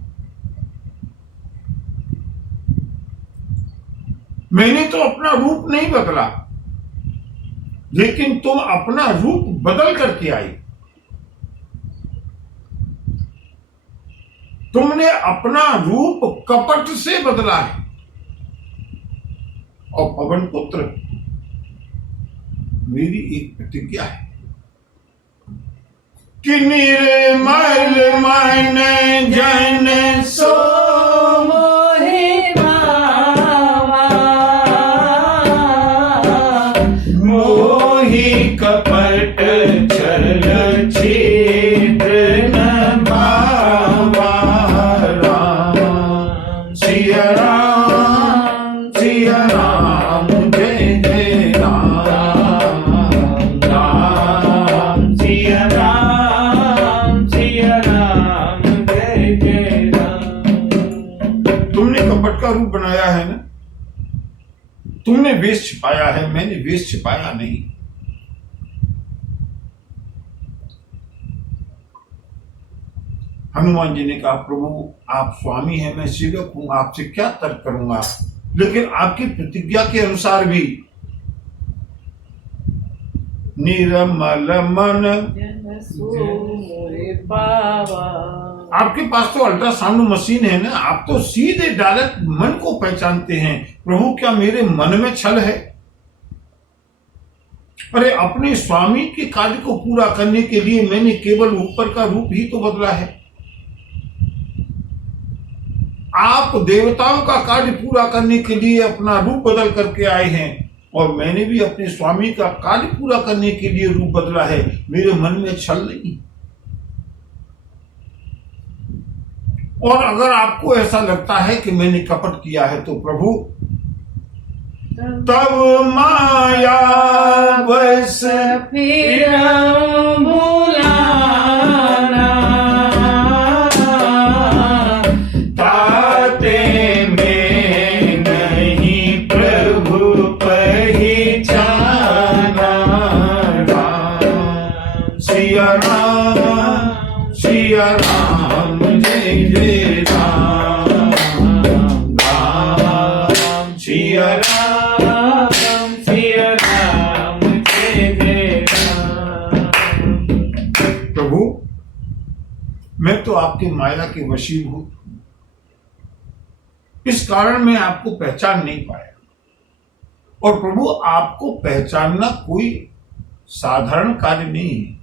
मैंने तो अपना रूप नहीं बदला, लेकिन तुम अपना रूप बदल करके आई। तुमने अपना रूप कपट से बदला है। और पवन पुत्र, मेरी एक प्रतिज्ञा है कि निर्मल मन जन सो मोहे भावा, मोहि कपट छल छिद्र न भावा। राम सिया राम सिया राम, जय जय राम। राम सिया राम जय जय राम। तुमने कपट का रूप बनाया है ना, तुमने वेश छिपाया है, मैंने वेश छिपाया नहीं। हनुमान जी ने कहा, प्रभु आप स्वामी हैं, मैं सेवक हूं, आपसे क्या तर्क करूंगा, लेकिन आपकी प्रतिज्ञा के अनुसार भी निर्मल मन। जन सो मोहे पावा। आपके पास तो अल्ट्रासाउंड मशीन है ना, आप तो सीधे डायरेक्ट मन को पहचानते हैं। प्रभु क्या मेरे मन में छल है? अरे अपने स्वामी के कार्य को पूरा करने के लिए मैंने केवल ऊपर का रूप ही तो बदला है। आप देवताओं का कार्य पूरा करने के लिए अपना रूप बदल करके आए हैं, और मैंने भी अपने स्वामी का कार्य पूरा करने के लिए रूप बदला है। मेरे मन में छल नहीं। और अगर आपको ऐसा लगता है कि मैंने कपट किया है, तो प्रभु तब माया बस फिर भुलाना, ताते में नहीं प्रभु पहचाना। राम सिया राम, जय जय राम। राम सिया राम जय जय राम। प्रभु, मैं तो आपकी माया के वशीभूत हूं, इस कारण मैं आपको पहचान नहीं पाया। और प्रभु, आपको पहचानना कोई साधारण कार्य नहीं है।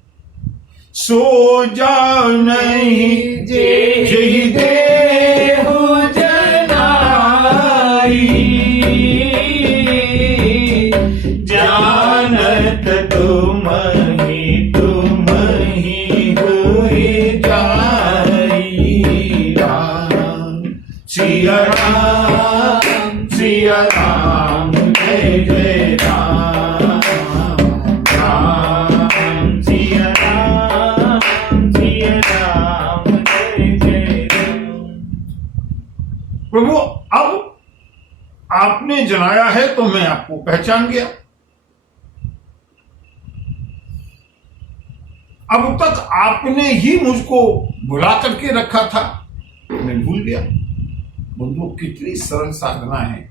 सो जा नहीं जही देहु जनाई, जानत तुम ही हुई जाई। राम सिया राम, जय जय राम। राम सिया राम जय जय राम। प्रभु, अब आपने जनाया है तो मैं आपको पहचान गया। अब तक आपने ही मुझको भुला करके रखा था, मैं भूल गया। बंधु, कितनी सरल साधना है।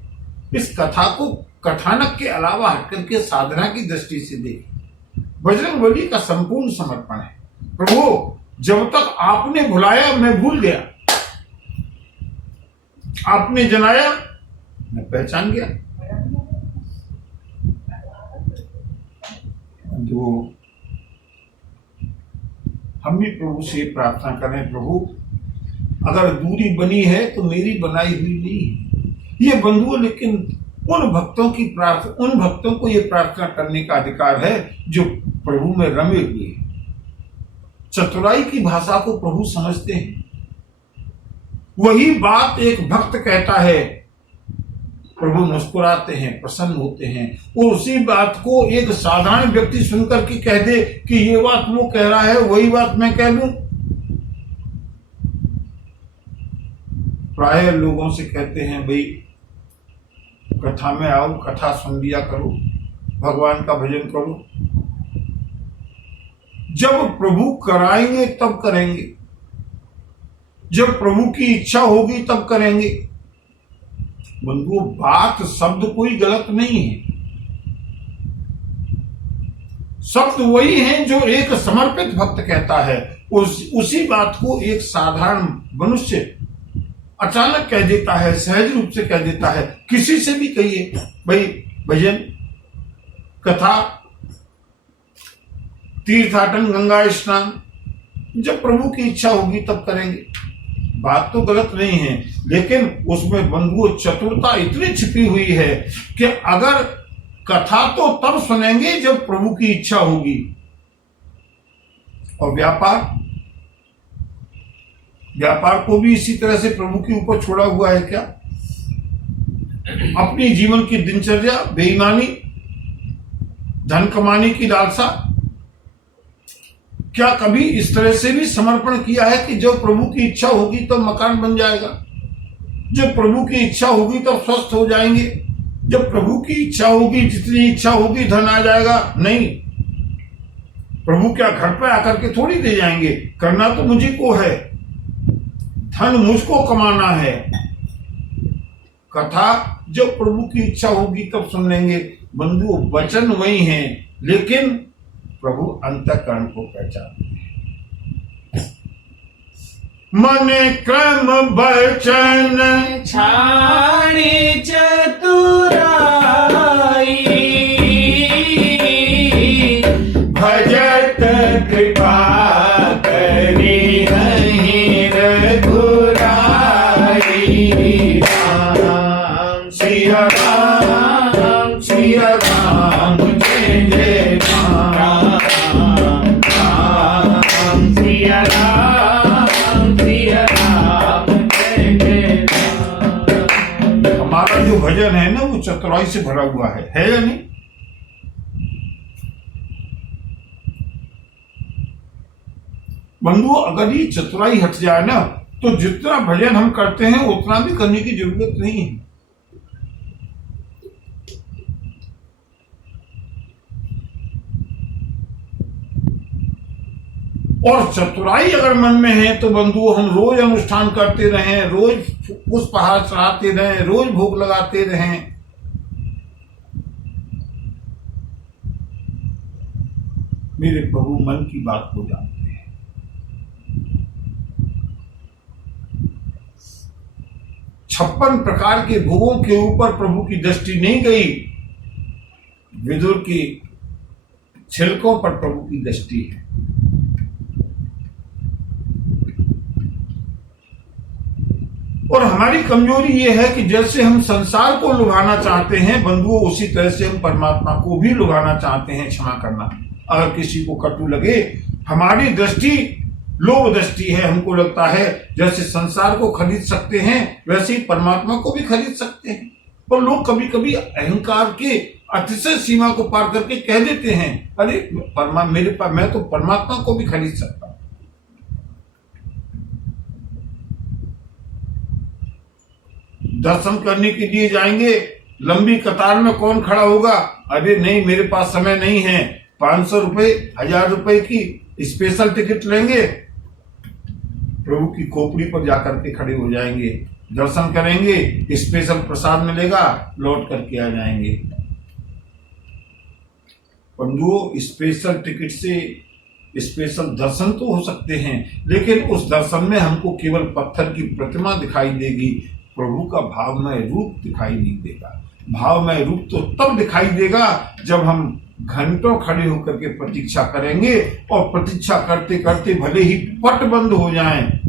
इस कथा को कथानक के अलावा हट करके साधना की दृष्टि से देखिए। बजरंगबली का संपूर्ण समर्पण है। प्रभु, जब तक आपने भुलाया मैं भूल गया, आपने जनाया मैं पहचान गया। जो हम भी प्रभु से प्रार्थना करें, प्रभु अगर दूरी बनी है तो मेरी बनाई हुई नहीं है। ये बंधुओं, लेकिन उन भक्तों को ये प्रार्थना करने का अधिकार है जो प्रभु में रमे हुए हैं, चतुराई की भाषा को प्रभु समझते हैं। वही बात एक भक्त कहता है, प्रभु मुस्कुराते हैं, प्रसन्न होते हैं। और उसी बात को एक साधारण व्यक्ति सुनकर के कह दे कि ये बात वो कह रहा है, वही बात मैं कह लूं। प्राय लोगों से कहते हैं, भाई कथा में आओ, कथा सुन लिया करो, भगवान का भजन करो। जब प्रभु कराएंगे तब करेंगे, जब प्रभु की इच्छा होगी तब करेंगे। बंधुओं, बात शब्द कोई गलत नहीं है, शब्द वही है जो एक समर्पित भक्त कहता है। उसी बात को एक साधारण मनुष्य अचानक कह देता है, सहज रूप से कह देता है। किसी से भी कहिए, भाई भजन, कथा, तीर्थाटन, गंगा स्नान, जब प्रभु की इच्छा होगी तब करेंगे। बात तो गलत नहीं है, लेकिन उसमें बंधुओं चतुरता इतनी छिपी हुई है कि अगर कथा तो तब सुनेंगे जब प्रभु की इच्छा होगी। और व्यापार को भी इसी तरह से प्रभु के ऊपर छोड़ा हुआ है क्या? अपनी जीवन की दिनचर्या, बेईमानी, धन कमाने की लालसा, क्या कभी इस तरह से भी समर्पण किया है कि जब प्रभु की इच्छा होगी तो मकान बन जाएगा, जब प्रभु की इच्छा होगी तब स्वस्थ हो जाएंगे, जब प्रभु की इच्छा होगी, जितनी इच्छा होगी धन आ जाएगा? नहीं, प्रभु क्या घर पे आकर के थोड़ी दे जाएंगे। करना तो मुझे को है, धन मुझको कमाना है। कथा जब प्रभु की इच्छा होगी तब सुन लेंगे। बंधु, वचन वही हैं, लेकिन प्रभु अंतःकरण को पहचानते हैं। मन क्रम वचन छाड़ी चतुराई, भजत कृपा करी नहीं रघुराई। राम सिया राम, सिया राम, जय जय राम। राम सिया राम, सिया राम, जय जय राम। हमारा जो भजन है ना, वो चतुराई से भरा हुआ है या नहीं? बंधुओं, अगर ये चतुराई हट जाए ना, तो जितना भजन हम करते हैं उतना भी करने की जरूरत नहीं है। और चतुराई अगर मन में है तो बंधुओं, हम रोज अनुष्ठान करते रहें, रोज पुष्पहार चढ़ाते रहें, रोज भोग लगाते रहें। मेरे प्रभु मन की बात को जानते हैं। 56 प्रकार के भोगों के ऊपर प्रभु की दृष्टि नहीं गई, विदुर के छिलकों पर प्रभु की दृष्टि है। और हमारी कमजोरी यह है कि जैसे हम संसार को लुभाना चाहते हैं बंधुओं, उसी तरह से हम परमात्मा को भी लुभाना चाहते हैं। क्षमा करना, अगर किसी को कटु लगे, हमारी दृष्टि लोभ दृष्टि है। हमको लगता है जैसे संसार को खरीद सकते हैं वैसे ही परमात्मा को भी खरीद सकते हैं। पर लोग कभी कभी अहंकार के अतिशय सीमा को पार करके कह देते हैं, अरे मेरे पास, मैं तो परमात्मा को भी खरीद सकता हूं। दर्शन करने के लिए जाएंगे, लंबी कतार में कौन खड़ा होगा? अरे नहीं, मेरे पास समय नहीं है, 500 रुपए, 1000 रुपए की स्पेशल टिकट लेंगे, प्रभु की खोपड़ी पर जाकर के खड़े हो जाएंगे, दर्शन करेंगे, स्पेशल प्रसाद मिलेगा, लौट करके आ जाएंगे। बंधुओं, स्पेशल टिकट से स्पेशल दर्शन तो हो सकते हैं, लेकिन उस दर्शन में हमको केवल पत्थर की प्रतिमा दिखाई देगी, प्रभु का भावमय रूप दिखाई नहीं देगा। भावमय रूप तो तब दिखाई देगा जब हम घंटों खड़े होकर के प्रतीक्षा करेंगे, और प्रतीक्षा करते करते भले ही पट बंद हो जाएं,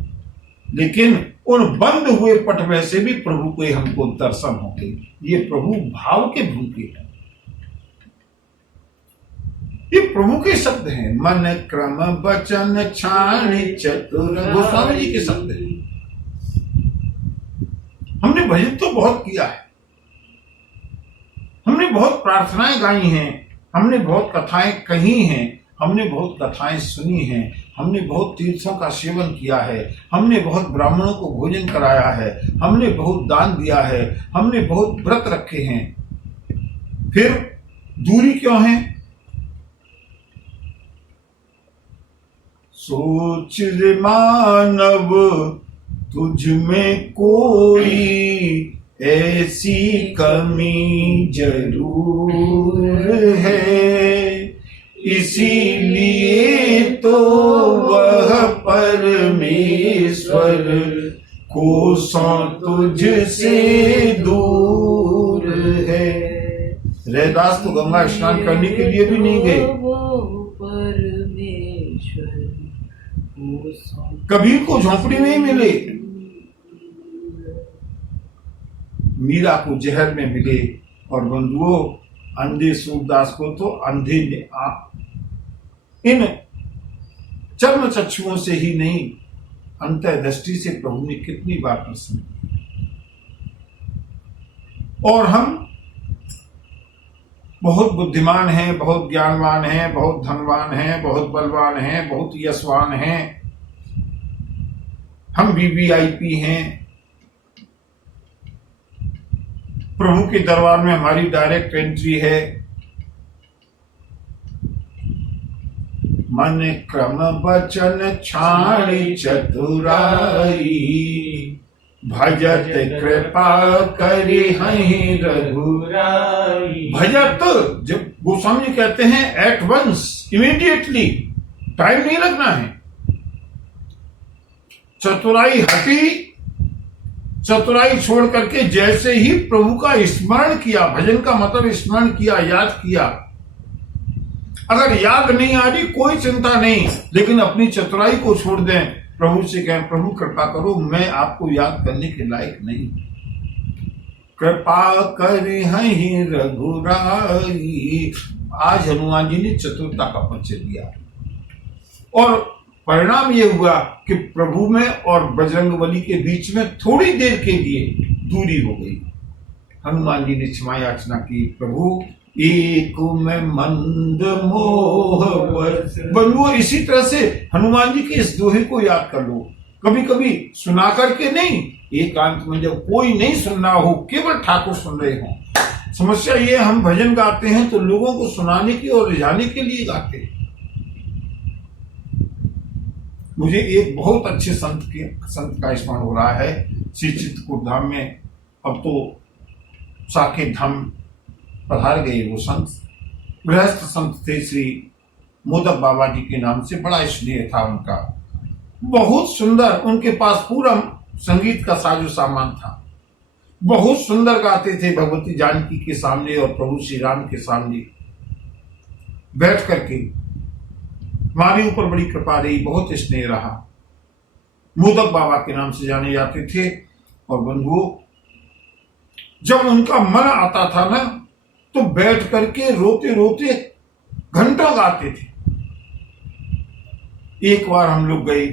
लेकिन उन बंद हुए पट में से भी प्रभु के हमको दर्शन होंगे। ये प्रभु भाव के भूखे हैं, ये प्रभु के शब्द हैं। मन क्रम वचन छाणी चतुर, गोस्वामी जी के शब्द हैं। हमने भजन तो बहुत किया है, हमने बहुत प्रार्थनाएं गाई हैं, हमने बहुत कथाएं कही हैं, हमने बहुत कथाएं सुनी हैं, हमने बहुत तीर्थों का सेवन किया है, हमने बहुत ब्राह्मणों को भोजन कराया है, हमने बहुत दान दिया है, हमने बहुत व्रत रखे हैं, फिर दूरी क्यों है? सोच रे मानव तुझ में कोई ऐसी कमी जरूर है, इसीलिए तो वह परमेश्वर कोसों तुझसे दूर है। रैदास तो गंगा स्नान करने के लिए भी नहीं गए। कबीर को झोंपड़ी में ही मिले, मीरा को जहर में मिले, और बंधुओं अंधे सूरदास को तो अंधे ने इन चर्म चक्षुओं से ही नहीं, अंतर्दृष्टि से प्रभु ने कितनी बार प्रसन्न किया। और हम बहुत बुद्धिमान हैं, बहुत ज्ञानवान हैं, बहुत धनवान हैं, बहुत बलवान हैं, बहुत यशवान हैं, हम वीवीआईपी हैं, प्रभु के दरबार में हमारी डायरेक्ट एंट्री है। मन क्रम वचन छाणी चतुराई, भजत कृपा करी हहीं रघुराई। भजत, जब गोस्वामी जी कहते हैं एट वंस, इमीडिएटली, टाइम नहीं लगना है। चतुराई हटी, चतुराई छोड़ करके जैसे ही प्रभु का स्मरण किया, भजन का मतलब स्मरण किया, याद किया। अगर याद नहीं आ रही कोई चिंता नहीं, लेकिन अपनी चतुराई को छोड़ दें, प्रभु से कहें प्रभु कृपा करो, मैं आपको याद करने के लायक नहीं, कृपा करे हहीं रघुराई। आज हनुमान जी ने चतुरता का परिचय दिया, और परिणाम यह हुआ कि प्रभु में और बजरंगबली के बीच में थोड़ी देर के लिए दूरी हो गई। हनुमान जी ने क्षमा याचना की, प्रभु एक में मंद मोह बस। बंधुओं, इसी तरह से हनुमान जी के इस दोहे को याद कर लो, कभी कभी सुना करके नहीं, एकांत में जब कोई नहीं सुन रहा हो, केवल ठाकुर सुन रहे हो। समस्या ये, हम भजन गाते हैं तो लोगों को सुनाने की और रिझाने के लिए गाते हैं। मुझे एक बहुत अच्छे संत का स्मरण हो रहा है, श्री चित्रकूट धाम में। अब तो साकेत धाम पधार गए वो संत, गृहस्थ संत थे, श्री मोदक बाबा जी के नाम से, बड़ा स्नेह था उनका, बहुत सुंदर। उनके पास पूरा संगीत का साजो सामान था, बहुत सुंदर गाते थे भगवती जानकी के सामने और प्रभु श्री राम के सामने बैठ करके। हमारे ऊपर बड़ी कृपा रही, बहुत स्नेह रहा। मोदक बाबा के नाम से जाने जाते थे। और बंधुओं, जब उनका मन आता था ना, तो बैठ करके रोते रोते घंटों गाते थे। एक बार हम लोग गए,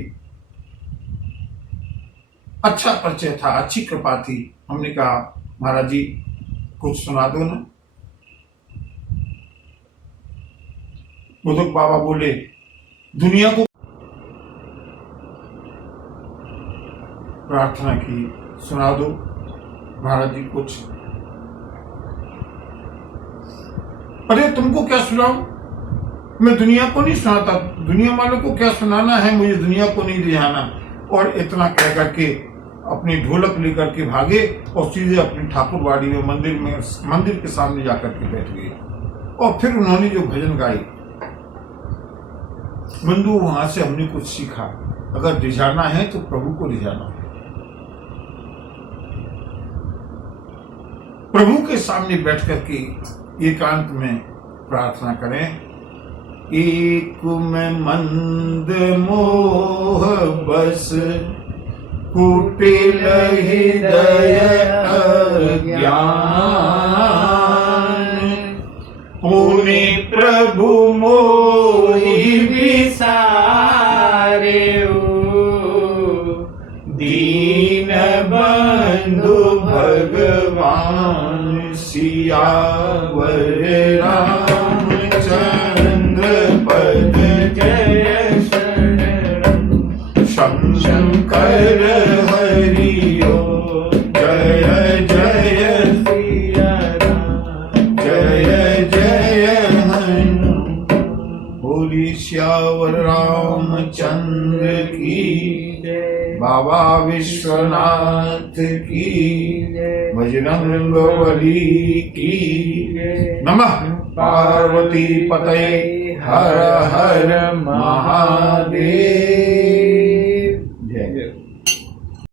अच्छा परिचय था, अच्छी कृपा थी। हमने कहा महाराज जी कुछ सुना दो ना। मोदक बाबा बोले, दुनिया को प्रार्थना की, सुना दो महाराज जी कुछ। अरे तुमको क्या सुनाऊं, मैं दुनिया को नहीं सुनाता, दुनिया वालों को क्या सुनाना है, मुझे दुनिया को नहीं रिझाना। और इतना कह करके अपनी ढोलक लेकर के भागे और सीधे अपनी ठाकुरवाड़ी में मंदिर के सामने जाकर के बैठ गए। और फिर उन्होंने जो भजन गाए, बंधु, वहां से हमने कुछ सीखा। अगर रिझाना है तो प्रभु को रिझाना है। प्रभु के सामने बैठ करके एकांत में प्रार्थना करें। एक में मंद मोह बस कुटिल हृदय अज्ञान, पुनि प्रभु मोहि विसारे दीन बंधु भगवान सियावर रामचंद्र पद जय शरणम शंकर हरिओ जय जय सिया राम जय जय हनुमान। बोली श्यावर रामचंद्र की, बाबा विश्वनाथ की, बजरंग बली की। नमः पार्वती पतये हर हर महादेव।